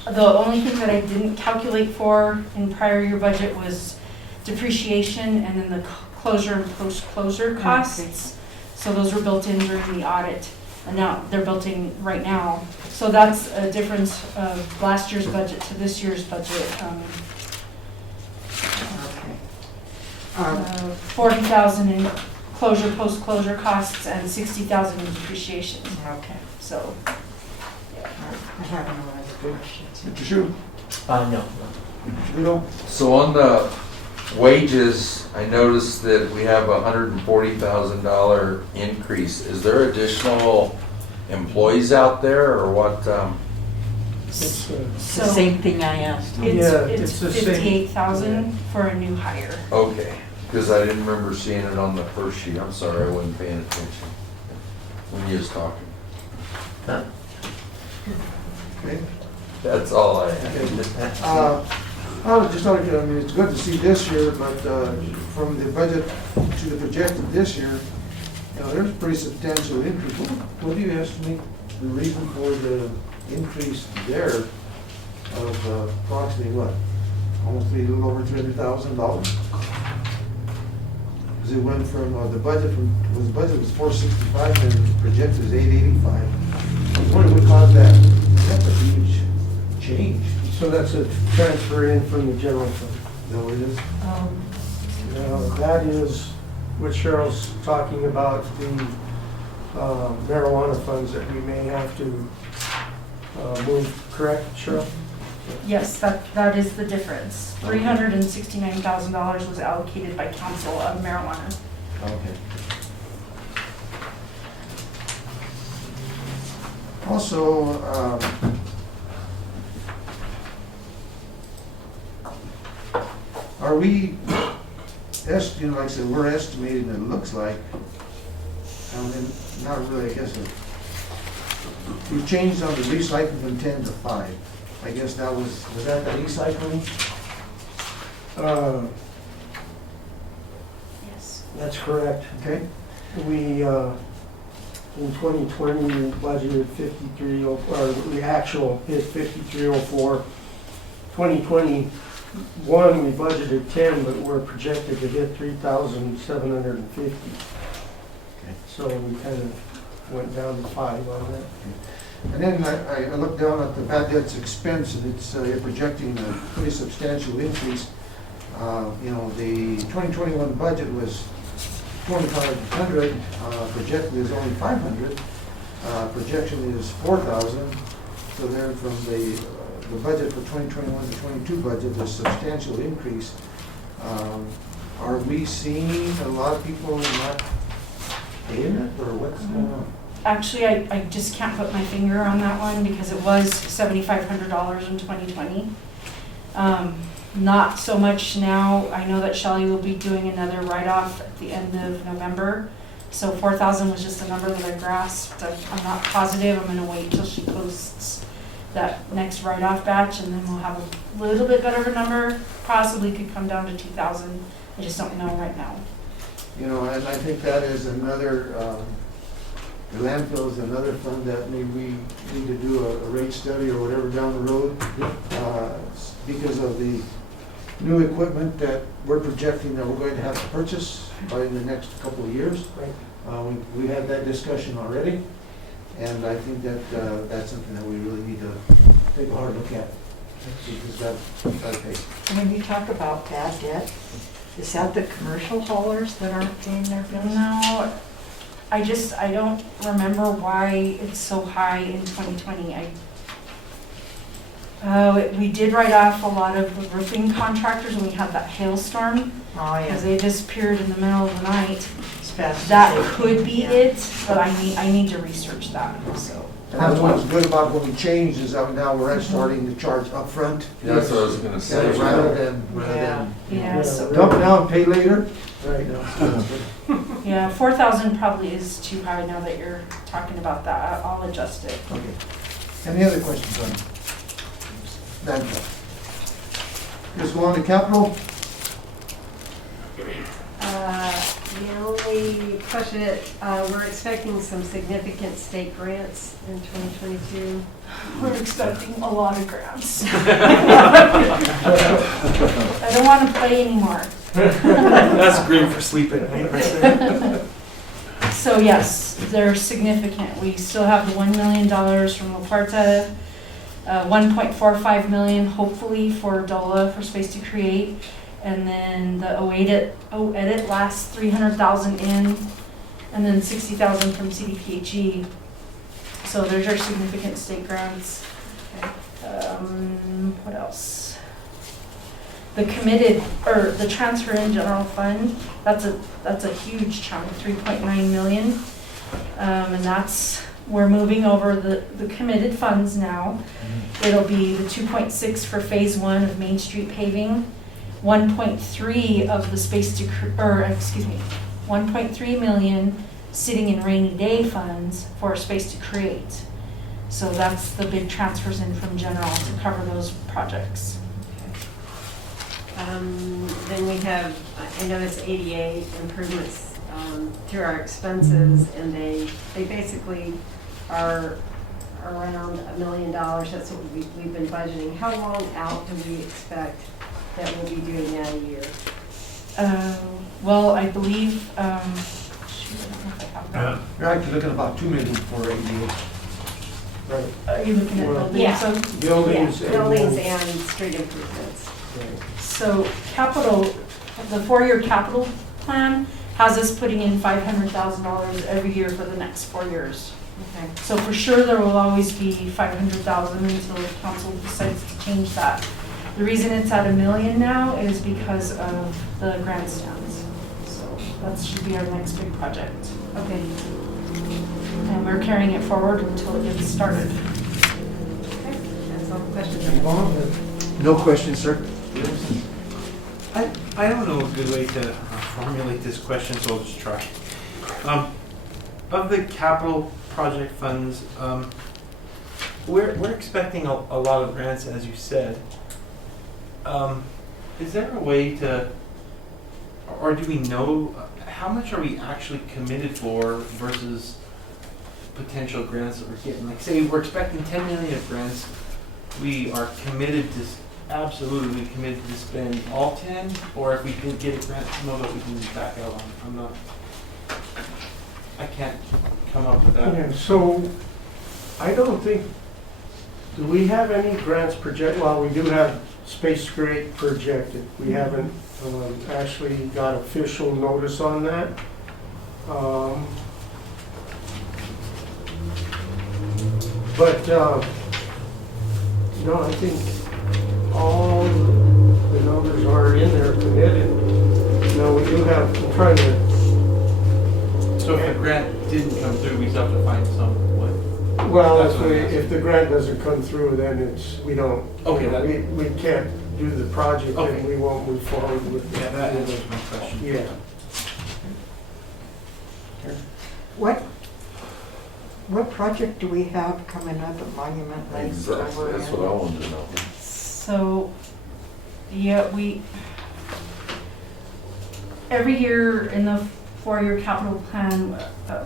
the only thing that I didn't calculate for in prior year budget was depreciation and then the closure and post-closure costs. So those were built in during the audit, and now they're built in right now. So that's a difference of last year's budget to this year's budget. Okay. 40,000 in closure, post-closure costs, and 60,000 in depreciation. Okay. So, I have no other questions. Mr. Shu, No. Udo? So on the wages, I noticed that we have a $140,000 increase. Is there additional employees out there, or what? It's, It's the same thing I asked. Yeah, it's it's the same. 58,000 for a new hire. Okay, because I didn't remember seeing it on the first sheet. I'm sorry, I wasn't paying attention when you was talking. Okay. That's all I had. I mean, it's good to see this year, but from the budget to the projected this year, there's a pretty substantial increase. What do you estimate the reason for the increase there of approximately what? Almost a little over $300,000? Because it went from, the budget was $465 and projected is $885. I was wondering what caused that. That's a huge change. So that's a transfer in from the general fund. No, it is. That is what Cheryl's talking about, the marijuana funds that we may have to move, correct, Cheryl? Yes, that is the difference. $369,000 was allocated by council of marijuana. Okay. Also, are we, like I said, we're estimating, it looks like, not really, I guess, we've changed on the recycling from 10 to 5. I guess that was that the recycling? Yes. That's correct. Okay. We, in 2020, we budgeted 53, or the actual hit 5304. 2021, we budgeted 10, but we're projected to hit 3,750. Okay. So we kind of went down to 5 on that. And then I looked down at the bad debts expense, and it's they're projecting a pretty substantial increase. The 2021 budget was 2,500, projected is only 500, projection is 4,000. So then from the budget for 2021 to 22 budget, there's a substantial increase. Are we seeing a lot of people not paying it, or what's going on? Actually, I just can't put my finger on that one because it was $7,500 in 2020. Not so much now. I know that Shelley will be doing another write-off at the end of November. So 4,000 was just a number that I grasped. I'm not positive. I'm gonna wait until she posts that next write-off batch, and then we'll have a little bit better of a number. Possibly could come down to 2,000. I just don't know right now. And I think that is another, the landfill is another fund that maybe we need to do a rate study or whatever down the road. Because of the new equipment that we're projecting that we're going to have to purchase by in the next couple of years. Right. We had that discussion already, and I think that that's something that we really need to take a hard look at. Because that's pay. When you talk about bad debt, Is that the commercial haulers that aren't paying their bills? No, I don't remember why it's so high in 2020. We did write off a lot of the roofing contractors when we had that hailstorm, Oh, because yeah. they disappeared in the middle of the night. As fast as That they could can, be yeah. it, but I need to research that, so. And that's what's good about what we changed is that now we're starting to charge upfront. That's what I was gonna say. Rather than, Yeah. Yeah, so, dump it out and pay later. Right. yeah, 4,000 probably is too high now that you're talking about that. I'll adjust it. Okay. Any other questions on that? Let's go on to capital. The only question, we're expecting some significant state grants in 2022. We're expecting a lot of grants. I don't want to play anymore. That's great for sleeping at night, right there. So yes, they're significant. We still have the $1 million from Laparta, 1.45 million hopefully for DOLA for Space to Create, and then the OEdit last 300,000 in, and then 60,000 from CDPHE. So there's our significant state grants. What else? The committed, or the transfer in general fund, that's a huge chunk, 3.9 million. And we're moving over the committed funds now. It'll be the 2.6 for phase 1 of Main Street paving, 1.3 of the 1.3 million sitting in rainy day funds for Space to Create. So that's the big transfers in from general to cover those projects. Then we have, I noticed ADA improvements to our expenses, and they basically are around $1 million. That's what we've been budgeting. How long out do we expect that we'll be doing that a year? Well, I believe, shoot, I don't know if I have that. You're actually looking at about 2 million for ADA. Right. Are you looking at Well, buildings? Yeah. So, Buildings and. Buildings and street improvements. Right. so capital, the 4-year capital plan has us putting in $500,000 every year for the next 4 years. Okay. So for sure, there will always be 500,000 until the council decides to change that. The reason it's at $1 million now is because of the grandstands. So that should be our next big project. Okay. And we're carrying it forward until it gets started. Okay. That's all the questions I Move have. on. No questions, sir? I don't know a good way to formulate this question, so I'll just try. Of the capital project funds, we're expecting a lot of grants, as you said. Is there a way to, or do we know, how much are we actually committed for versus potential grants that we're getting? Like, say we're expecting 10 million of grants, we are committed to, absolutely committed to spend all 10, or if we didn't get a grant, know that we can back out on. I can't come up with that. Yeah, so I don't think, do we have any grants well, we do have Space to Create projected. We haven't actually got official notice on that. But, I think all the numbers are in there committed. We do have, I'm trying to, So if the grant didn't come through, we still have to find some way. well, That's what I'm asking. if the grant doesn't come through, then we don't, Okay, that- we can't do the project Okay. and we won't move forward with it. Yeah, that answers my question. Yeah. What project do we have coming up at Monument Lake? Exactly, that's what I wanted to know. So, yeah, every year in the 4-year capital plan,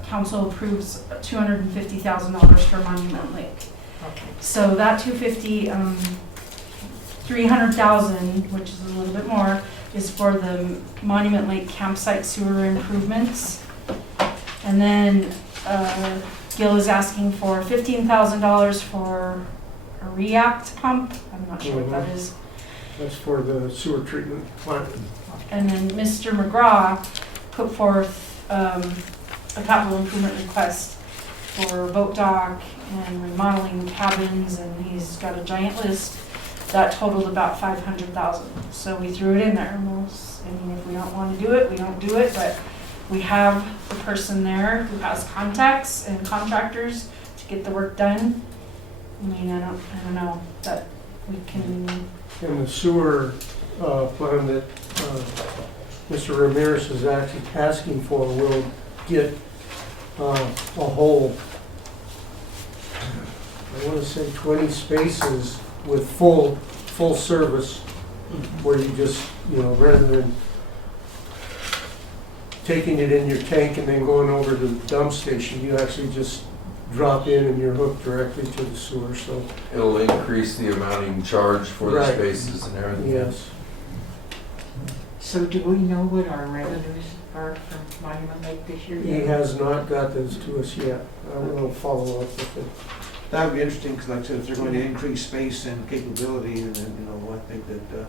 council approves $250,000 for Monument Lake. Okay. So that 250, 300,000, which is a little bit more, is for the Monument Lake campsite sewer improvements. And then Gil is asking for $15,000 for a REACT pump. I'm not sure what that is. That's for the sewer treatment plant. And then Mr. McGraw put forth a capital improvement request for boat dock and remodeling cabins, and he's got a giant list that totaled about 500,000. So we threw it in there. And I mean, if we don't want to do it, we don't do it, but we have the person there who has contacts and contractors to get the work done. I mean, I don't know that we can. And the sewer plan that Mr. Ramirez is actually asking for will get a whole, I want to say 20 spaces with full service, where you just, rather than taking it in your tank and then going over to the dump station, you actually just drop in and you're hooked directly to the sewer, so. It'll increase the amount you can charge for the Right. spaces and everything. Yes. So do we know what our revenues are from Monument Lake this year? He has not got those to us yet. I will follow up with him. That would be interesting, because like I said, if they're going to increase space and capability, and then, I think that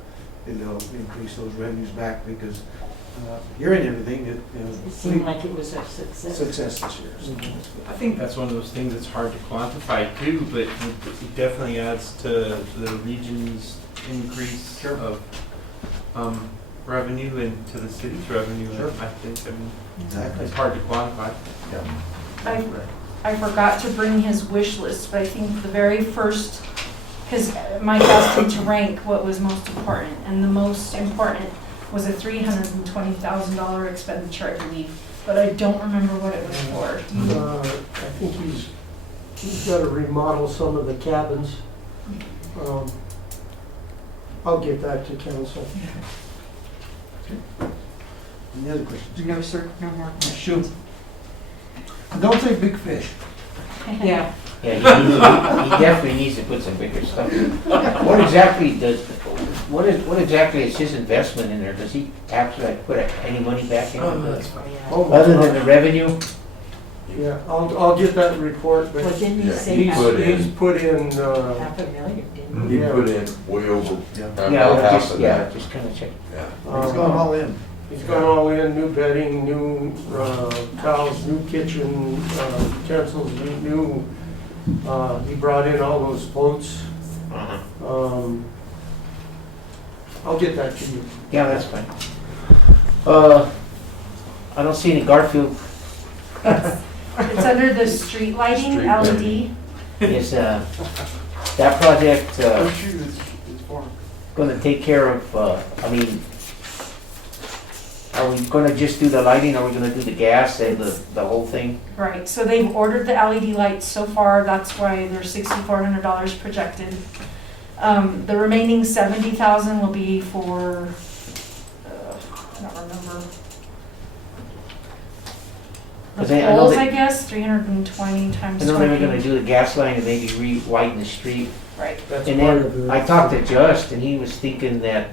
they'll increase those revenues back, because hearing everything, It seemed like it was a success success. this year. So that's good. I think that's one of those things that's hard to quantify too, but it definitely adds to the region's increase of revenue and to the city's revenue. Sure. I think, Exactly. it's hard to quantify. I forgot to bring his wish list, but I think the very first, because Mike asked him to rank what was most important, and the most important was a $320,000 expenditure, I believe, but I don't remember what it was for. Do you- I think he's got to remodel some of the cabins. I'll get that to council. Any other questions? No, sir, no more questions. Shoot. Don't say big fish. Yeah. Yeah, he definitely needs to put some bigger stuff in. What exactly is his investment in there? Does he actually put any money back in? Other than the revenue? Yeah, I'll get that report, Well, but didn't he Yeah, say he half put in- he's put in, $500,000, didn't he? He put in way over, Yeah. about Yeah, half of that. just kind of check. Yeah. He's going all in. He's gone all in, new bedding, new towels, new kitchen utensils, new, he brought in all those boats. Uh-huh. I'll get that to you. Yeah, that's fine. I don't see any Garfield. It's under the street lighting, Street LED. Is that project going to take care of, are we going to just do the lighting? Are we going to do the gas and the whole thing? Right, so they've ordered the LED lights so far, that's why they're $6,400 projected. The remaining $70,000 will be for, I don't remember. The 'Cause I know poles, that- I guess, 320 times I know they were 20. going to do the gas line and maybe re-widen the street. Right, That's And part of then the. I talked to Just, and he was thinking that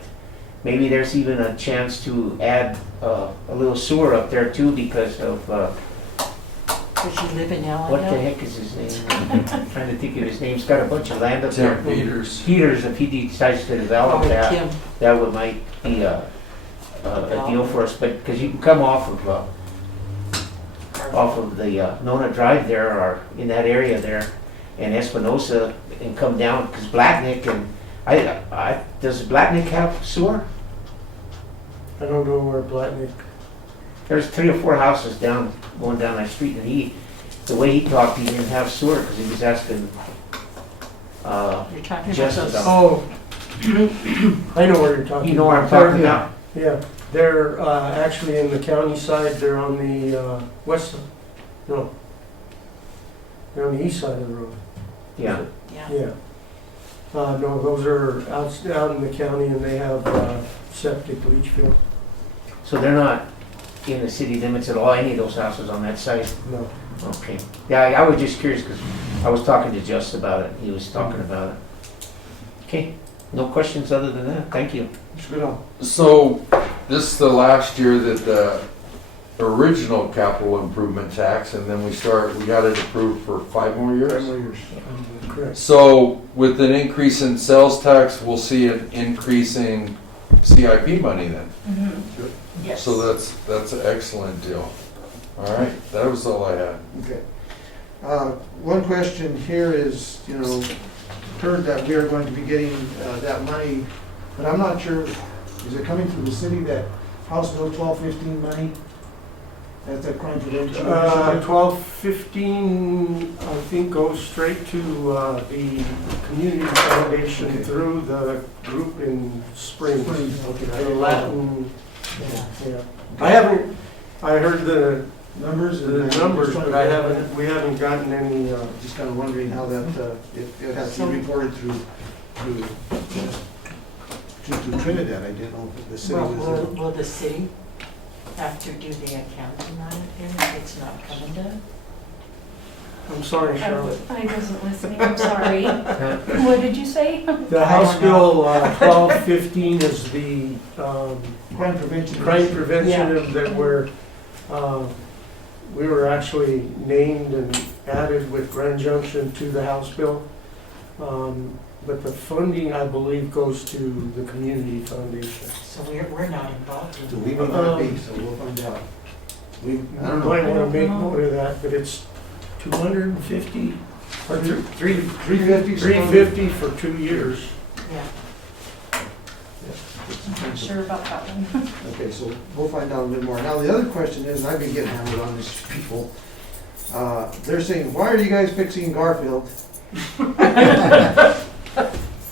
maybe there's even a chance to add a little sewer up there too, because of, Does he live in what the Allendale? heck is his name? I'm trying to think of his name. He's got a bunch of land up there. Tim Peters. Peters, if he decides to develop Probably that, Tim. that would might be a deal for us. But, because you can come off of the Nona Drive there, or in that area there, and Espinosa, and come down, because Blacknick and, does Blacknick have sewer? I don't know where Blatnick, There's 3 or 4 houses going down that street, and the way he talked, he didn't have sewer, because he was asking, You're talking about Just those. about. oh, I know where you're talking. you know what I'm about. talking about? Yeah, they're actually in the county side, they're on the west side. No. They're on the east side of the road. Yeah. Yeah. Yeah. No, those are out in the county, and they have septic leach field. So they're not in the city limits at all, any of those houses on that site? No. Okay. Yeah, I was just curious, because I was talking to Just about it, he was talking about it. Okay, no questions other than that, thank you. It's good on. So, this is the last year that the original capital improvement tax, and then we got it approved for 5 more years. 5 more years. Correct. So with an increase in sales tax, we'll see an increasing CIP money then. Yes. So that's an excellent deal. All right, that was all I had. Okay. One question here is, heard that we are going to be getting that money, but I'm not sure, is it coming through the city, that House Bill 1215 money? That's that crime prevention? 1215, I think, goes straight to the community foundation Okay. through the group in Springs. Okay, I The didn't know. Latin, Yeah. yeah. I heard the Numbers? we haven't gotten any, Just kind of wondering how that, it has to be reported through Trinidad. I didn't know if the city Well, was. will the city have to do the accounting on it then if it's not coming to? I'm sorry, Charlotte. I wasn't listening, I'm sorry. What did you say? The House Bill 1215 is the Crime prevention. crime prevention that we were actually named and added with Grand Junction to the House Bill. But the funding, I believe, goes to the community foundation. So we're not involved So in we may not be, so we'll find out. I You don't might know. want to make note of that, but it's 250 or 350 for 2 years. Yeah. Not sure about that one. Okay, so we'll find out a bit more. Now, the other question is, and I've been getting hammered on this, people, they're saying, why are you guys fixing Garfield?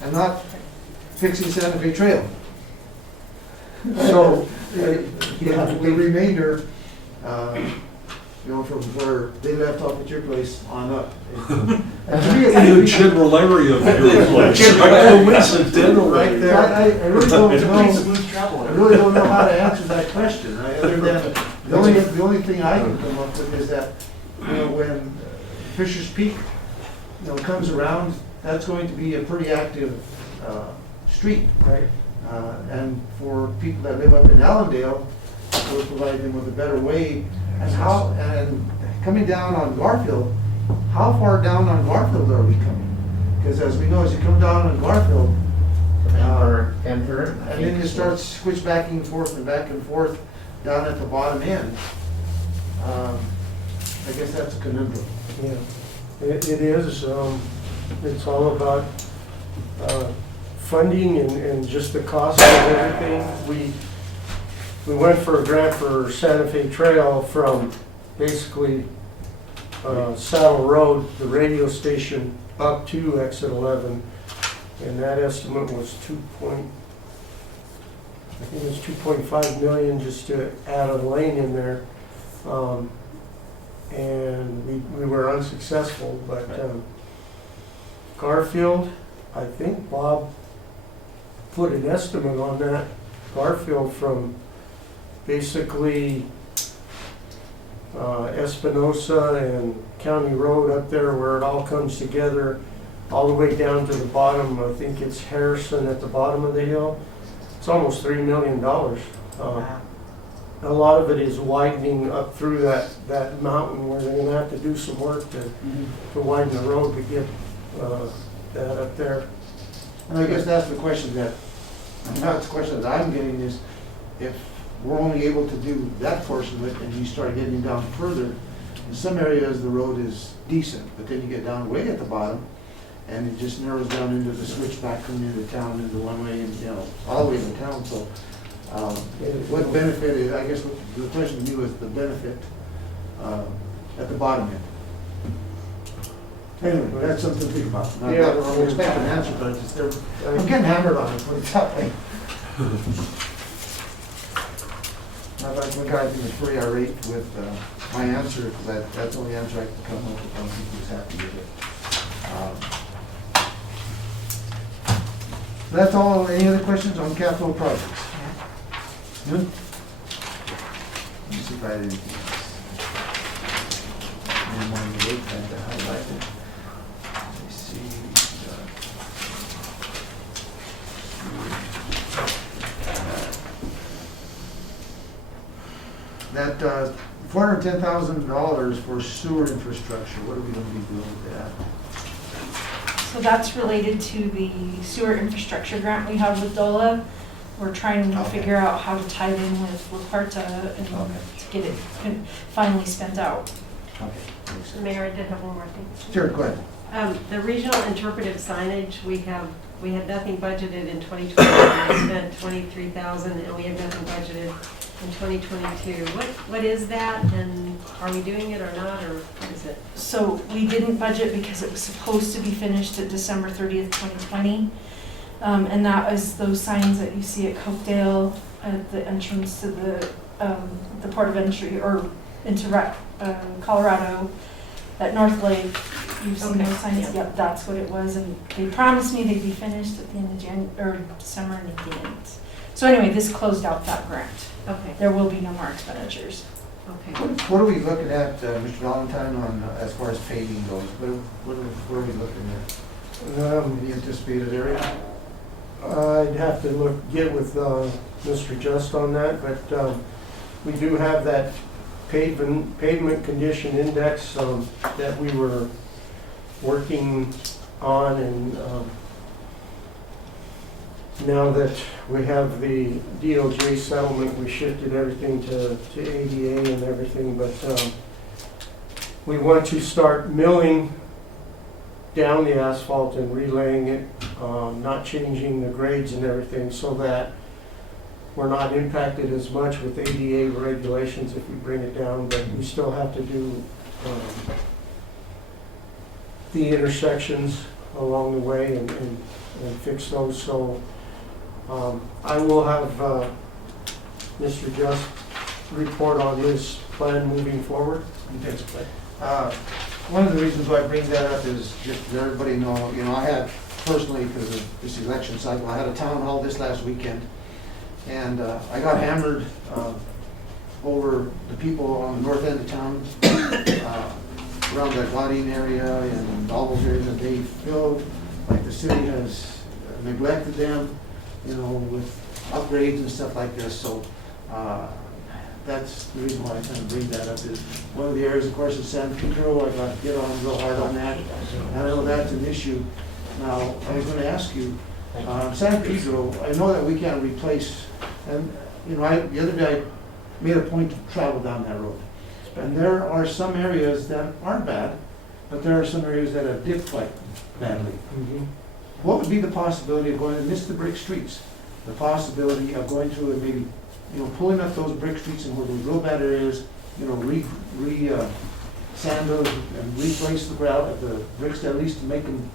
And not fixing Santa Fe Trail? So, the remainder, from where they left off at your place on up. And to me, In the general area of your place, coincidentally. right there, I really don't know. Smooth travel. I really don't know how to answer that question, other than, the only thing I can come up with is that, when Fisher's Peak, comes around, that's going to be a pretty active, street. Right. And for people that live up in Allendale, we'll provide them with a better way. And coming down on Garfield, how far down on Garfield are we coming? Because as we know, as you come down on Garfield, and then you start switch back and forth down at the bottom end. I guess that's a conundrum. Yeah, it is. It's all about funding and just the cost of everything. We went for a grant for Santa Fe Trail from basically Saddle Road, the radio station, up to exit 11. And that estimate was 2.5 million just to add a lane in there. And we were unsuccessful, but Garfield, I think Bob put an estimate on that. Garfield from basically Espinosa and County Road up there where it all comes together, all the way down to the bottom. I think it's Harrison at the bottom of the hill. It's almost $3 million. Wow. A lot of it is widening up through that mountain where they're gonna have to do some work to widen the road to get that up there. And I guess that's the question that's the question that I'm getting is, if we're only able to do that portion of it and you start getting down further, in some areas the road is decent, but then you get down way at the bottom and it just narrows down into the switchback coming into town, into one way and, all the way into town, so. What benefit is, I guess the question to me was the benefit at the bottom end. Anyway, that's something to think about. I don't expect an answer, but I'm getting hammered on it, put it that way. I'd like my guy was pretty irate with my answer, because that's the only answer I could come up with. I don't think he was happy with it. That's all. Any other questions on capital projects? Good? Let me see if I had anything else. And one date that I highlighted. Let me see. that, $410,000 for sewer infrastructure, what are we gonna be doing with that? So that's related to the sewer infrastructure grant we have with DOLA. We're trying to Okay. figure out how to tie it in with La Puerta and Okay. to get it finally spent out. Okay. Makes sense. Mayor, I did have one more thing. Sure, go ahead. The regional interpretive signage, we had nothing budgeted in 2020, we spent 23,000, and we have nothing budgeted in 2022. What is that, and are we doing it or not, or what is it? So we didn't budget because it was supposed to be finished at December 30th, 2020. And that is those signs that you see at Cokedale at the entrance to the port of entry or into Colorado at North Lake. You've seen Okay, those signs? yeah. Yep, that's what it was. And they promised me they'd be finished at the end of December and they didn't. So anyway, this closed out that grant. Okay, There will be no more expenditures. okay. What are we looking at, Mr. Valentine, on, as far as paving goes? What are we looking at? The anticipated area? I'd have to get with Mr. Just on that, but we do have that pavement condition index that we were working on, and now that we have the DOJ settlement, we shifted everything to ADA and everything, but we want to start milling down the asphalt and relaying it, not changing the grades and everything, so that we're not impacted as much with ADA regulations if we bring it down, but we still have to do the intersections along the way and fix those. So I will have Mr. Just report on his plan moving forward. One of the reasons why I bring that up is just to let everybody know, I had personally, because of this election cycle, I had a town hall this last weekend, and I got hammered over the people on the north end of town, around that Glaudine area and all those areas that they feel like the city has neglected them, with upgrades and stuff like this. So that's the reason why I kind of bring that up. Is one of the areas, of course, is San Pedro. I got to get on real hard on that. And I know that's an issue. Now, I was going to ask you, San Pedro, I know that we can't replace, and the other day I made a point to travel down that road. And there are some areas that aren't bad, but there are some areas that have dipped quite badly. What would be the possibility of going, and this is the brick streets, the possibility of going through and maybe, pulling up those brick streets and where those real bad areas, sand those and replace the ground, the bricks at least to make them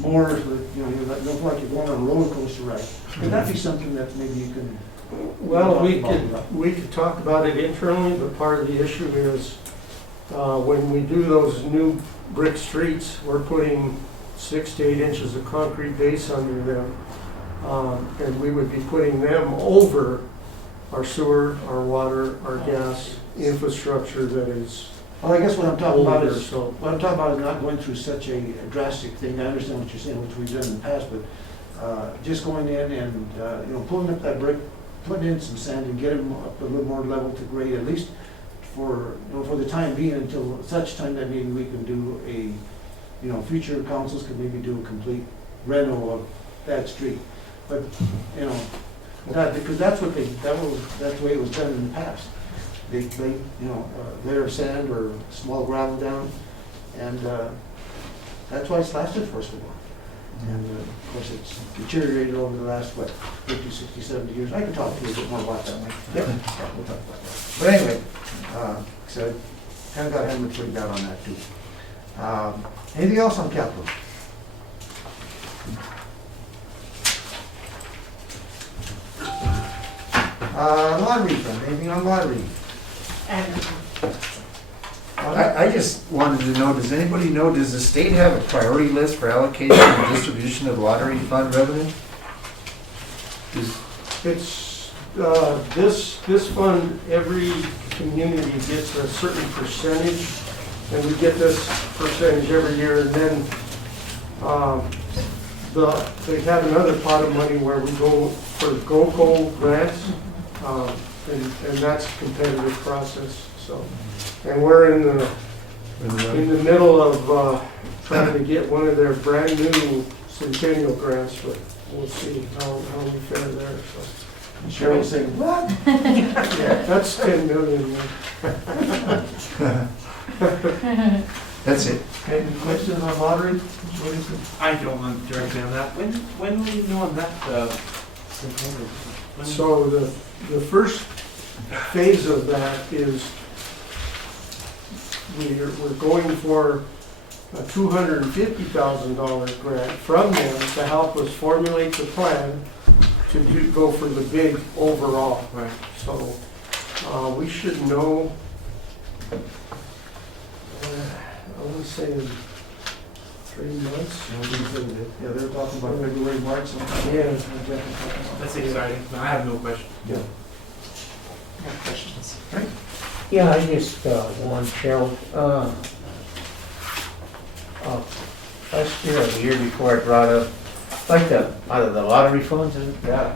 more, you don't feel like you're going on a roller coaster ride. Could that be something that maybe you can? Well, we could talk about it internally, but part of the issue is when we do those new brick streets, we're putting 6 to 8 inches of concrete base under them, and we would be putting them over our sewer, our water, our gas infrastructure that is Well, I guess what I'm talking about older. is, So not going through such a drastic thing. I understand what you're saying, which we've done in the past, but just going in and, pulling up that brick, putting in some sand and get them up a little more level to grade, at least for the time being, until such time that maybe we can do a, future councils could maybe do a complete reno of that street. But, because that's the way it was done in the past. They layer of sand or small gravel down, and that's why it's lasted for so long. And of course, it's deteriorated over the last, 50, 60, 70 years. I can talk to you a bit more about that, Mike. Yep. We'll talk about that. But anyway, so kind of got hammered pretty bad on that too. Anything else on capital? Lottery fund, anything on lottery? I just wanted to know, does anybody know, does the state have a priority list for allocation and distribution of lottery fund revenue? it's, this fund, every community gets a certain percentage, and we get this percentage every year, and then they have another pot of money where we go for GOCO grants. and that's a competitive process, so. And we're in the middle of trying to get one of their brand new centennial grants, but we'll see how we fare there, so. Cheryl's saying, what? Yeah, that's 10 million. That's it. Okay, any questions on lottery? What is it? I don't want directly on that. When will you know on that, component? When- So the first phase of that is we're going for a $250,000 grant from them to help us formulate the plan to go for the big overall. Right. So we should know, I would say in 3 months. Yeah, they're talking about February, March sometime. Yeah. That's exciting. I have no question. Yeah. Questions? Right. Yeah, I just, want Cheryl, last year or the year before I brought up, out of the lottery funds, and well,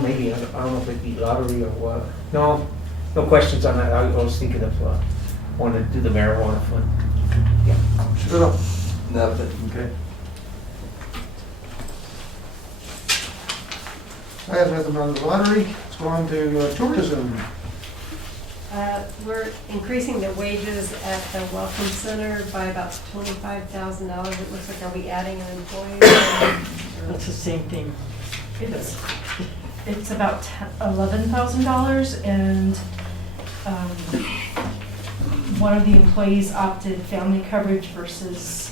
maybe, I don't know if it'd be lottery or what. No questions on that. I was thinking of, wanting to do the marijuana fund. Shut up. Nothing. Okay. I have nothing on the lottery. Let's go on to tourism. We're increasing the wages at the Welcome Center by about $25,000. It looks like, are we adding an employee? That's the same thing. It's about $11,000, and one of the employees opted family coverage versus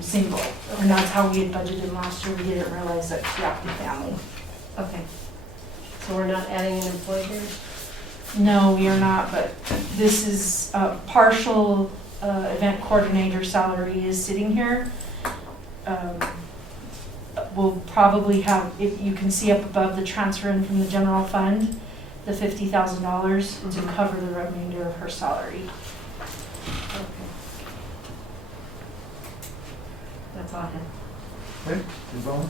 single, and that's how we had budgeted last year. We didn't realize that she opted family. Okay. So we're not adding an employee here? No, we are not, but this is a partial event coordinator salary is sitting here. We'll probably have, if you can see up above the transfer in from the general fund, the $50,000 to cover the remainder of her salary. Okay. That's all I have. Okay, Yvonne,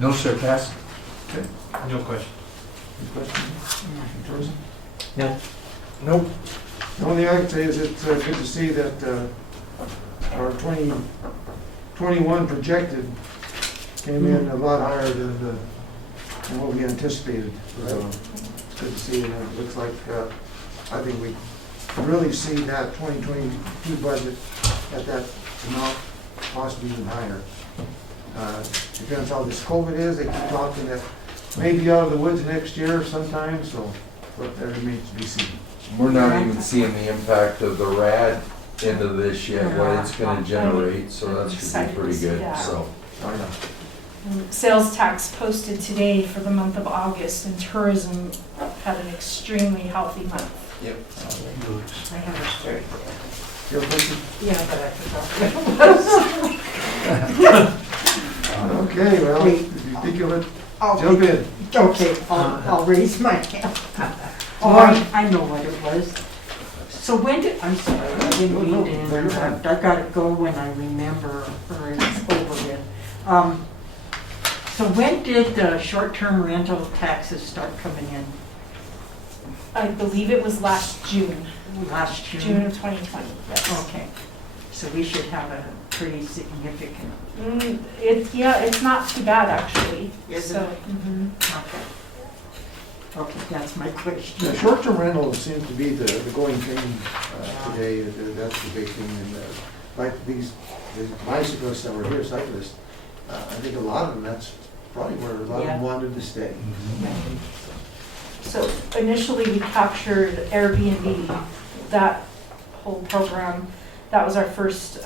No sarcasm. No question. any questions? Tourism? No. Nope. The only thing I can say is it's good to see that our 2021 projected came in a lot higher than what we anticipated. So it's good to see, and it looks like, I think we really see that 2022 budget at that amount, possibly even higher. Depends how this COVID is. They keep talking that maybe out of the woods next year sometime, so but that remains to be seen. We're not even seeing the impact of the RAD into this yet, what it's gonna generate, so that should be pretty good, so. I know. Sales tax posted today for the month of August, and tourism had an extremely healthy month. Yep. I have a story. You have a question? Yeah, but I forgot. Okay, well, if you think of it, jump in. Okay, I'll raise my hand. Oh, I know what it was. So I'm sorry, I didn't mean to interrupt. I gotta go when I remember, or it's over with. So when did the short-term rental taxes start coming in? I believe it was last June, Last June of 2020, yes. Okay, so we should have a pretty significant, It's not too bad, actually. Is So, it? mhm. okay. Okay, that's my question. The short-term rental seems to be the going thing today. That's the big thing. And like these bicyclists that were here, cyclists, I think a lot of them, that's probably where a lot of them wanted to stay. So initially, we captured Airbnb, that whole program. That was our first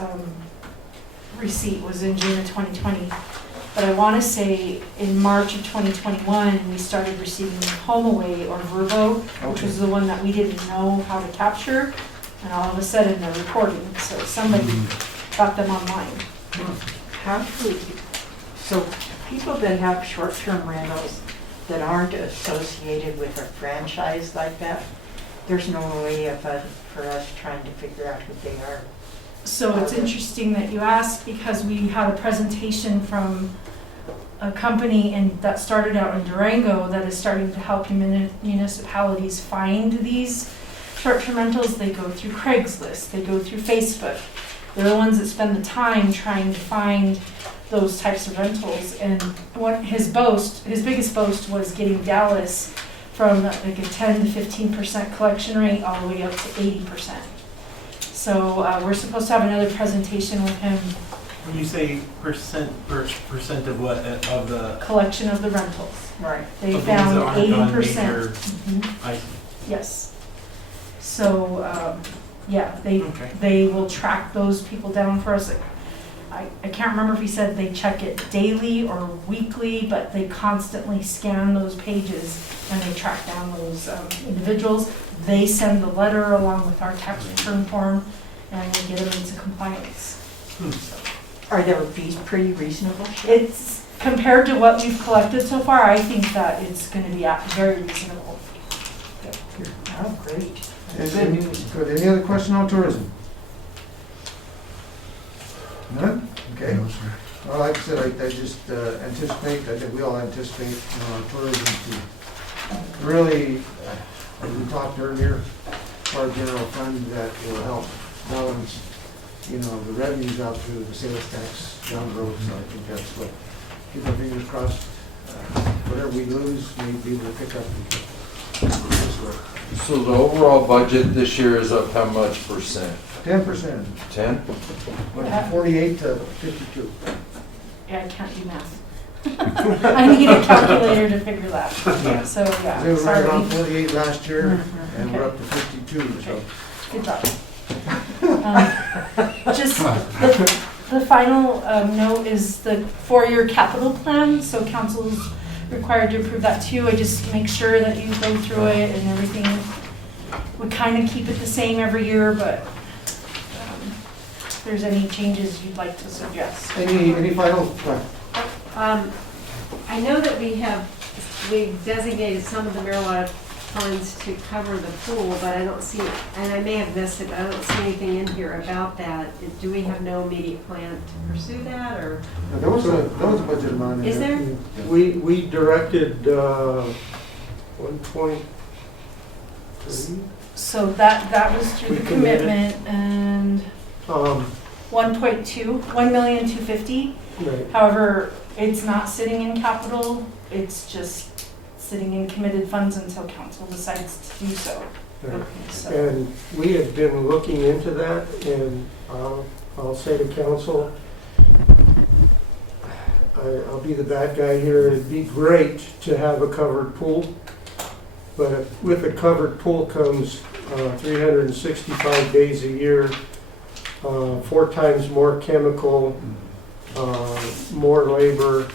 receipt, was in June of 2020. But I want to say in March of 2021, we started receiving HomeAway or Verbo, which was the one that we didn't know how to capture. And all of a sudden, they're reporting. So somebody got them online. How do we, so people that have short-term rentals that aren't associated with a franchise like that, there's no way for us trying to figure out who they are. So it's interesting that you asked, because we had a presentation from a company that started out in Durango that is starting to help municipalities find these short-term rentals. They go through Craigslist, they go through Facebook. They're the ones that spend the time trying to find those types of rentals. And his biggest boast was getting Dallas from like a 10 to 15% collection rate all the way up to 80%. So we're supposed to have another presentation with him. When you say percent of what, of the, Collection of the rentals. Right. They of the ones found that aren't on 80%. major, Mhm. I see. Yes. So, yeah, Okay. they will track those people down for us. I can't remember if he said they check it daily or weekly, but they constantly scan those pages and they track down those individuals. They send the letter along with our tax return form and we get them into compliance. Are their fees pretty reasonable? It's, compared to what we've collected so far, I think that it's gonna be very reasonable. Oh, great. Good, any other question on tourism? None? Okay. Well, like I said, I just anticipate, I think we all anticipate tourism to really, as we talked earlier, our general fund that will help balance, the revenues out through the sales tax down the road. So I think that's what, keep our fingers crossed. Whatever we lose, we'll be able to pick up this way. So the overall budget this year is up how much percent? 10%, 10? went from 48 to 52. Yeah, I can't do math. I need a calculator to figure that. Yeah. So, yeah, They were right around sorry. 48 last year, Mhm, and we're okay. up to 52, so. Good job. Just the final note is the 4-year capital plan, so council's required to approve that too. I just make sure that you go through it and everything. We kind of keep it the same every year, but if there's any changes you'd like to suggest. Any final, I know that we've designated some of the marijuana funds to cover the pool, but I don't see, and I may have missed it, but I don't see anything in here about that. Do we have no immediate plan to pursue that, or? there was a budget amount in there. Is there? We directed 1.3. So that was through We the committed. commitment and 1,250,000. Right. However, it's not sitting in capital, it's just sitting in committed funds until council decides to do so. Right. So, And we have been looking into that, and I'll say to council, I'll be the bad guy here, it'd be great to have a covered pool, but with a covered pool comes 365 days a year, 4 times more chemical, more labor,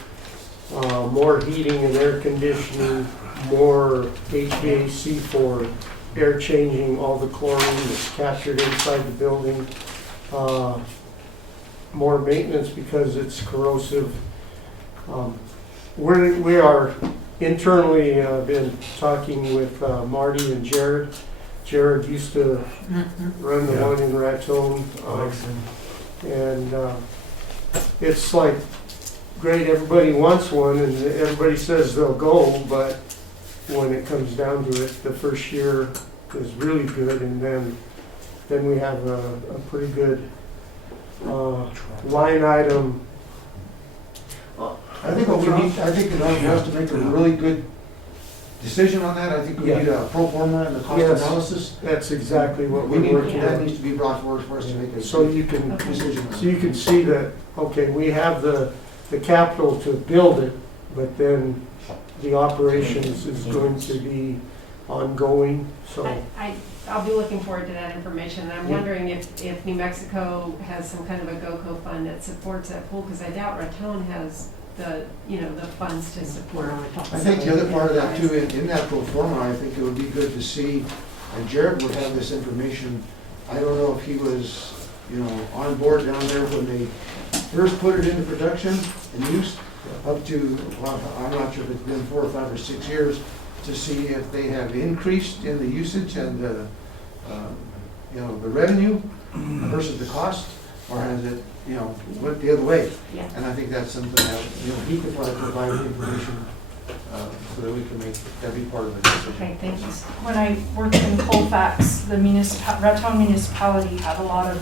more heating and air conditioning, more HVAC for air changing, all the chlorine that's captured inside the building, more maintenance because it's corrosive. We are internally been talking with Marty and Jared. Jared used to run the one in Raton. And it's like, great, everybody wants one and everybody says they'll go, but when it comes down to it, the first year is really good, and then we have a pretty good line item. I think what we need, I think in order for us to make a really good decision on that, I think we need a pro forma and a cost Yes. analysis. That's exactly what We we're need, working that on. needs to be brought forward for us to make a So you can, decision. so you can see that, okay, we have the capital to build it, but then the operations is going to be ongoing, so. I'll be looking forward to that information, and I'm wondering if New Mexico has some kind of a GOCO fund that supports that pool, because I doubt Raton has the funds to support. I think the other part of that too, in that pro forma, I think it would be good to see, and Jared would have this information. I don't know if he was, on board down there when they first put it into production and use, up to, well, I'm not sure if it's been 4 or 5 or 6 years, to see if they have increased in the usage and the revenue versus the cost. or has it, went the other way? Yeah. And I think that's something that, he could probably provide the information, so that we can make, that be part of the decision. Okay, thanks. When I worked in Colfax, the Raton municipality had a lot of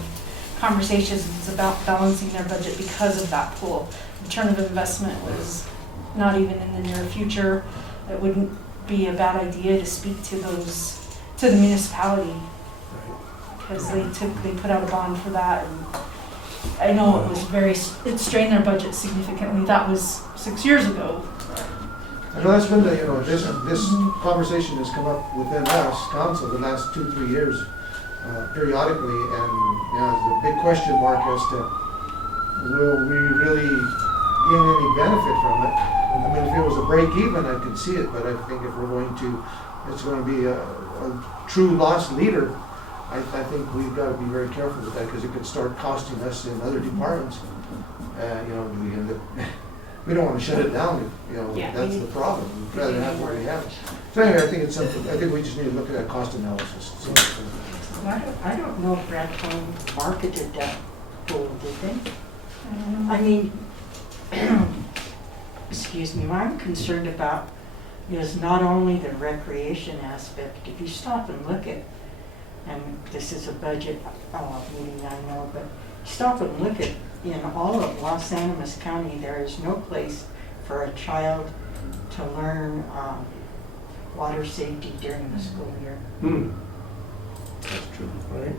conversations about balancing their budget because of that pool. Return of investment was not even in the near future. It wouldn't be a bad idea to speak to the municipality, because they put out a bond for that, and I know it strained their budget significantly. That was 6 years ago. I know that's been this conversation has come up within us, council, the last 2-3 years, periodically, and, there's a big question mark as to, will we really gain any benefit from it? I mean, if it was a break even, I could see it, but I think if it's going to be a true loss leader, I think we've got to be very careful with that, because it could start costing us in other departments. We don't want to shut it down, Yeah, that's the problem. We'd rather have what we have. So anyway, I think it's something, I think we just need to look at that cost analysis. So, I don't know if Raton marketed that pool, did they? I mean, excuse me, what I'm concerned about is not only the recreation aspect. If you stop and look at, and this is a budget meeting, I know, but stop and look at, in all of Los Animas County, there is no place for a child to learn water safety during the school year. that's true. Right.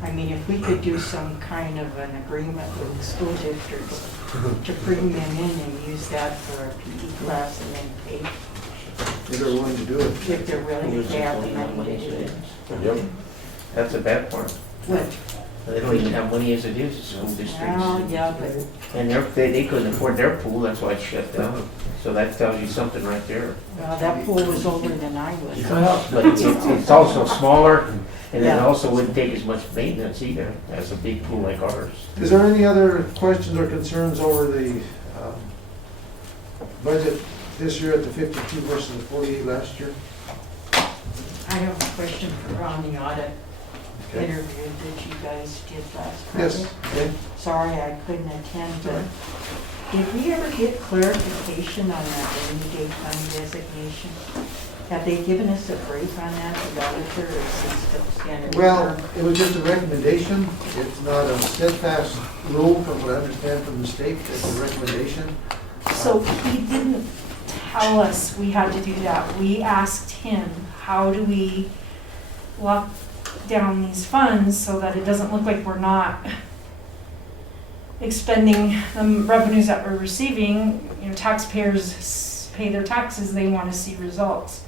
I mean, if we could do some kind of an agreement with the school districts to bring them in and use that for a PE class and then pay, If they're willing to do it. if they're willing to pay out the money to do it. Yep. That's a bad part. What? They don't even have money as it is, the school Well, districts. yeah, but And they couldn't afford their pool, that's why it shut down. So that tells you something right there. that pool was older than I was. But it's also smaller, and then Yeah. also wouldn't take as much maintenance either as a big pool like ours. Is there any other questions or concerns over the budget this year at the 52 versus the 48 last year? I have a question for on the audit Okay. interview that you guys did last Yes, Friday. okay. Sorry I couldn't attend, but did we ever get clarification on that rainy day fund designation? Have they given us a brief on that, the auditor, or is it still standard? Well, it was just a recommendation. It's not a steadfast rule from what I understand from the state. It's a recommendation. So he didn't tell us we had to do that. We asked him, how do we lock down these funds so that it doesn't look like we're not expending the revenues that we're receiving? Taxpayers pay their taxes, they want to see results.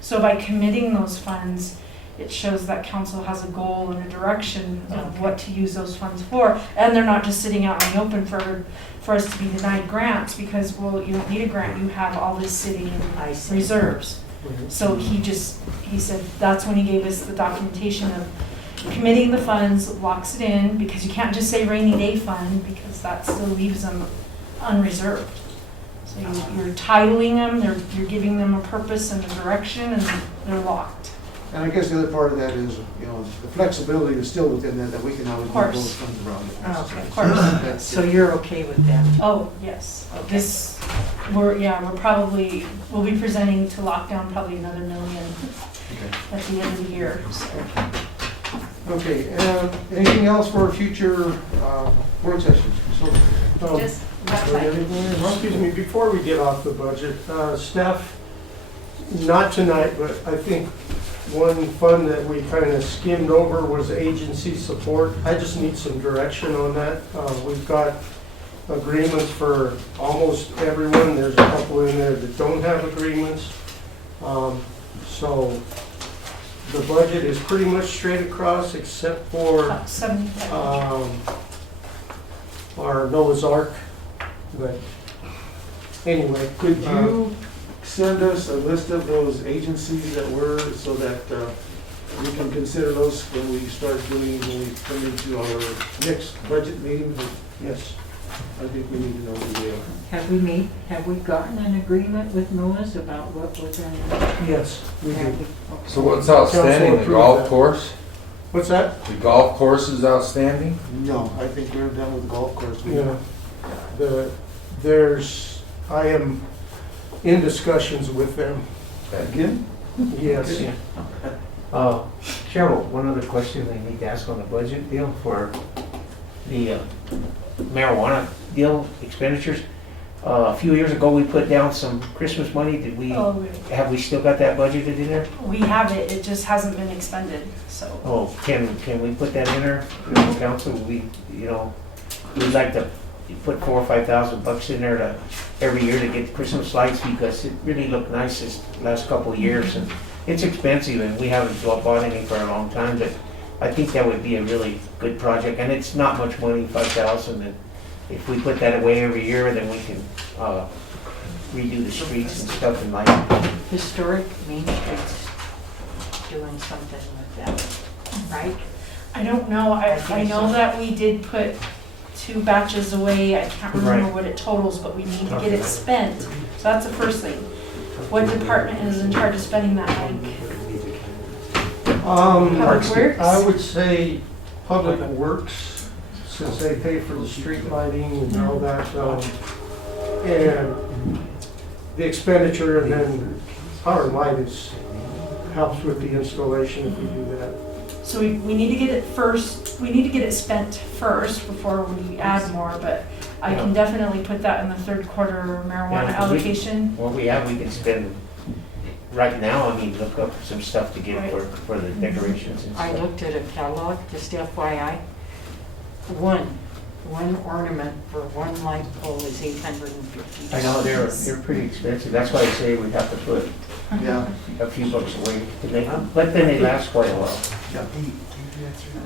So by committing those funds, it shows that council has a goal and a direction of what to use those funds for. And they're not just sitting out in the open for us to be denied grants, because, well, you don't need a grant, you have all this sitting I in see. reserves. So he said, that's when he gave us the documentation of committing the funds, locks it in, because you can't just say rainy day fund, because that still leaves them unreserved. So you're titling them, you're giving them a purpose and a direction, and they're locked. And I guess the other part of that is, the flexibility is still within that we can always Of move course. those funds around. if Oh, necessary. of course. That's So it. you're okay with that? Oh, yes. We'll be presenting to lock down probably another $1 million Okay. at the end of the year, so. Okay, anything else for future work sessions? So, Just website. Excuse me, before we get off the budget, staff, not tonight, but I think one fund that we kind of skimmed over was agency support. I just need some direction on that. We've got agreements for almost everyone. There's a couple in there that don't have agreements. So the budget is pretty much straight across except for About 75. our Noah's Ark. But anyway. could you send us a list of those agencies that were, so that we can consider those when we come into our next budget meeting? Yes. I think we need to know who they are. Have we gotten an agreement with Noah's about what we're gonna? Yes, we do. So what's outstanding, the golf course? What's that? The golf course is outstanding? No, I think we're done with the golf course. We- Yeah. I am in discussions with them, Again? yes. Cheryl, one other question I need to ask on the budget deal for the marijuana deal expenditures. A few years ago, we put down some Christmas money. Have we still got that budgeted in there? We have it, it just hasn't been expended, so. Oh, can we put that in there, council? We'd like to put $4,000 or $5,000 in there every year to get Christmas lights, because it really looked nice this last couple of years, and it's expensive, and we haven't bought any for a long time, but I think that would be a really good project, and it's not much money, $5,000, and if we put that away every year, then we can redo the streets and stuff and like. Historic Main Street's doing something with that, right? I don't know, I know that we did put 2 batches away, I can't remember Right. what it totals, but we need to get it spent. So that's the first thing. What department is in charge of spending that, Mike? Public Works? I would say Public Works, since they pay for the street lighting and all that, and the expenditure, and then Power and Light helps with the installation if we do that. So we need to get it first, we need to get it spent first before we add more, but I can definitely put that in the third quarter marijuana Yeah, 'cause we- allocation. What we have, we can spend right now. I mean, look up some stuff to get for the decorations and I stuff. looked at a catalog, just FYI. One ornament for one light pole is $850. I know, they're pretty expensive. That's why I say we have to put Yeah. a few bucks away to make them, but then they last quite a while.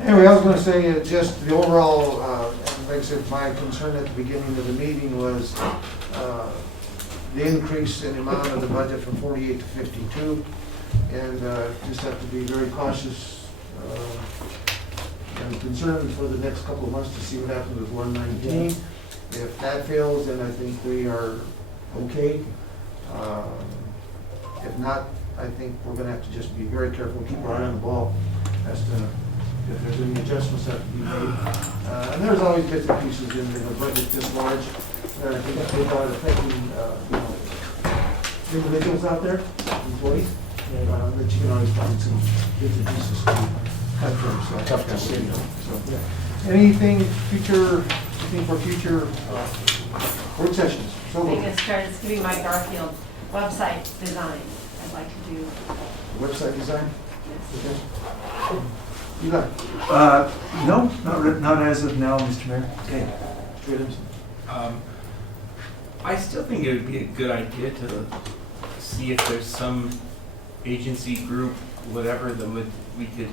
Anyway, I was gonna say, just the overall, and like I said, my concern at the beginning of the meeting was, the increase in the amount of the budget from 48 to 52, and, just have to be very cautious, and concerned for the next couple of months to see what happens with 119. If that fails, then I think we are okay. If not, I think we're gonna have to just be very careful, keep our eye on the ball as to if there's any adjustments that have to be made. And there's always bits and pieces in a budget this large that I think are affecting, individuals out there, employees, that you can always find some bits and pieces to cut from, so. Tough to see. So, yeah. Anything for future, work sessions? So, I think it's gonna be my Garfield website design. I'd like to do. website design? Okay. You got it. No, not as of now, Mr. Mayor. Okay. Williams? I still think it would be a good idea to see if there's some agency group, whatever, that we could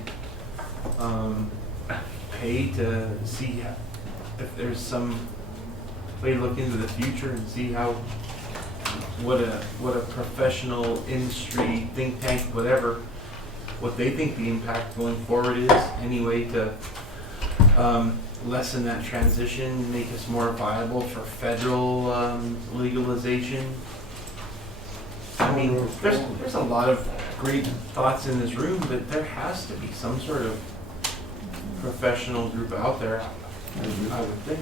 pay to see if there's some way to look into the future and see what a professional industry think tank, whatever, what they think the impact going forward is, any way to lessen that transition, make us more viable for federal legalization. I mean, there's a lot of great thoughts in this room, but there has to be some sort of professional group out there, I would think.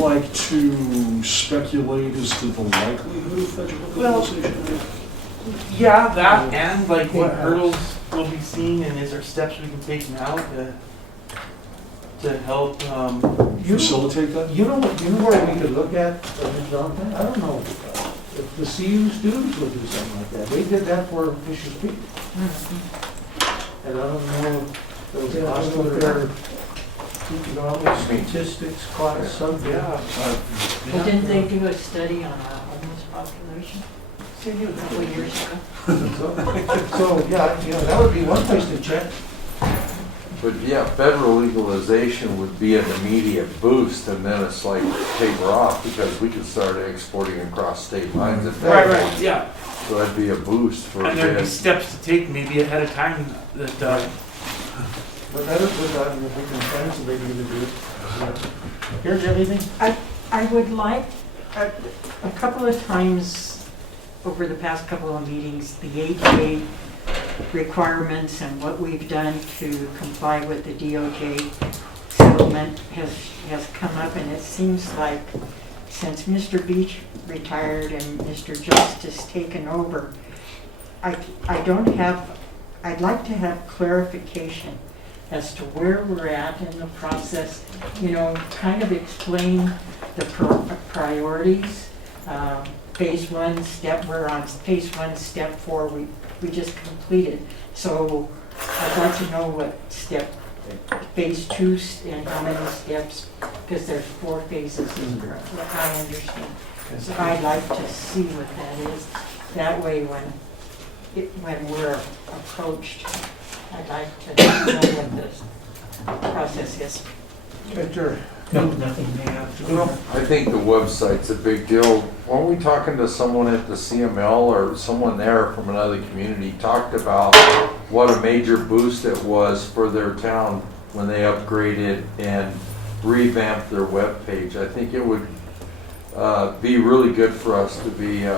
Like to speculate as to the likelihood of federal legalization? Yeah, that and like what hurdles we'll be seeing, and is there steps we can take now to help Facilitate that? You know where we could look at, Jonathan? I don't know, if the CU students would do something like that. They did that for Fisher's Peak. And I don't know if there was a hospital there. Economic statistics class subject. But didn't they do a study on our homeless population a couple of years ago? So, yeah, that would be one place to check. But yeah, federal legalization would be an immediate boost, and then it's like taper off, because we could start exporting across state lines. if that Right, was- yeah. So that'd be a boost for And there'd be kids. steps to take maybe ahead of time that, But that is what if we can find somebody to do it. Here's everything. I would like, a couple of times over the past couple of meetings, the ADA requirements and what we've done to comply with the DOJ settlement has come up, and it seems like since Mr. Beach retired and Mr. Just has taken over, I'd like to have clarification as to where we're at in the process, kind of explain the priorities. Phase 1, we're on phase 1, step 4, we just completed. So I'd like to know what phase 2 and how many steps, because there's 4 phases, I understand. So I'd like to see what that is. That way when we're approached, I'd like to know what this process is. Victor? No, nothing may have to. I think the website's a big deal. Weren't we talking to someone at the CML or someone there from another community talked about what a major boost it was for their town when they upgraded and revamped their webpage? I think it would be really good for us to be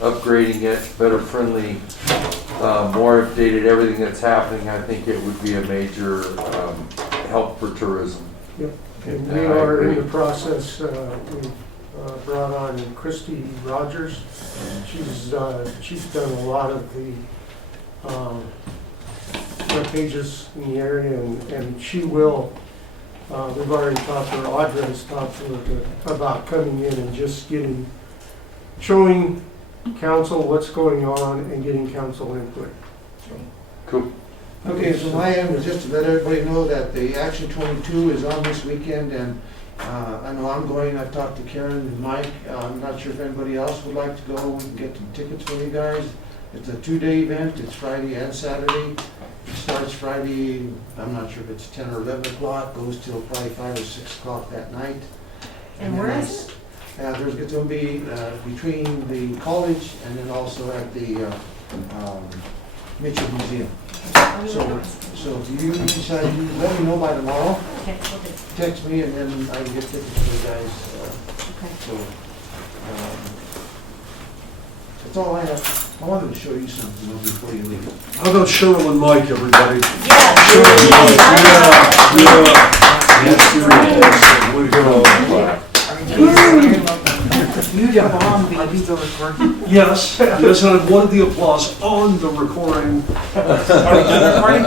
upgrading it, better friendly, more updated, everything that's happening. I think it would be a major help for tourism. Yep. And Yeah, we I are in agree. the process, we've brought on Christy Rogers. She's done a lot of the web pages in the area, and she will, we've already talked to her, Audra has talked to her about coming in and just showing council what's going on and getting council input. Cool. Okay, so my end was just to let everybody know that the Action 22 is on this weekend, and I know I'm going. I've talked to Karen and Mike. I'm not sure if anybody else would like to go. We can get some tickets for you guys. It's a 2-day event. It's Friday and Saturday. It starts Friday, I'm not sure if it's 10 or 11 o'clock, goes till probably 5 or 6 o'clock that night. And where is it? It's going to be between the college and then also at the Mitchell Museum. So if you decide, you let me know by tomorrow, Okay, okay. text me, and then I can get tickets for you guys. Okay. So, that's all I have. I wanted to show you something before you leave. How about Cheryl and Mike, everybody? Yeah. Cheryl and Mike, yeah. Way to go. You the bomb, baby, the recording. Yes, yes, and I wanted the applause on the recording. Are we doing recording?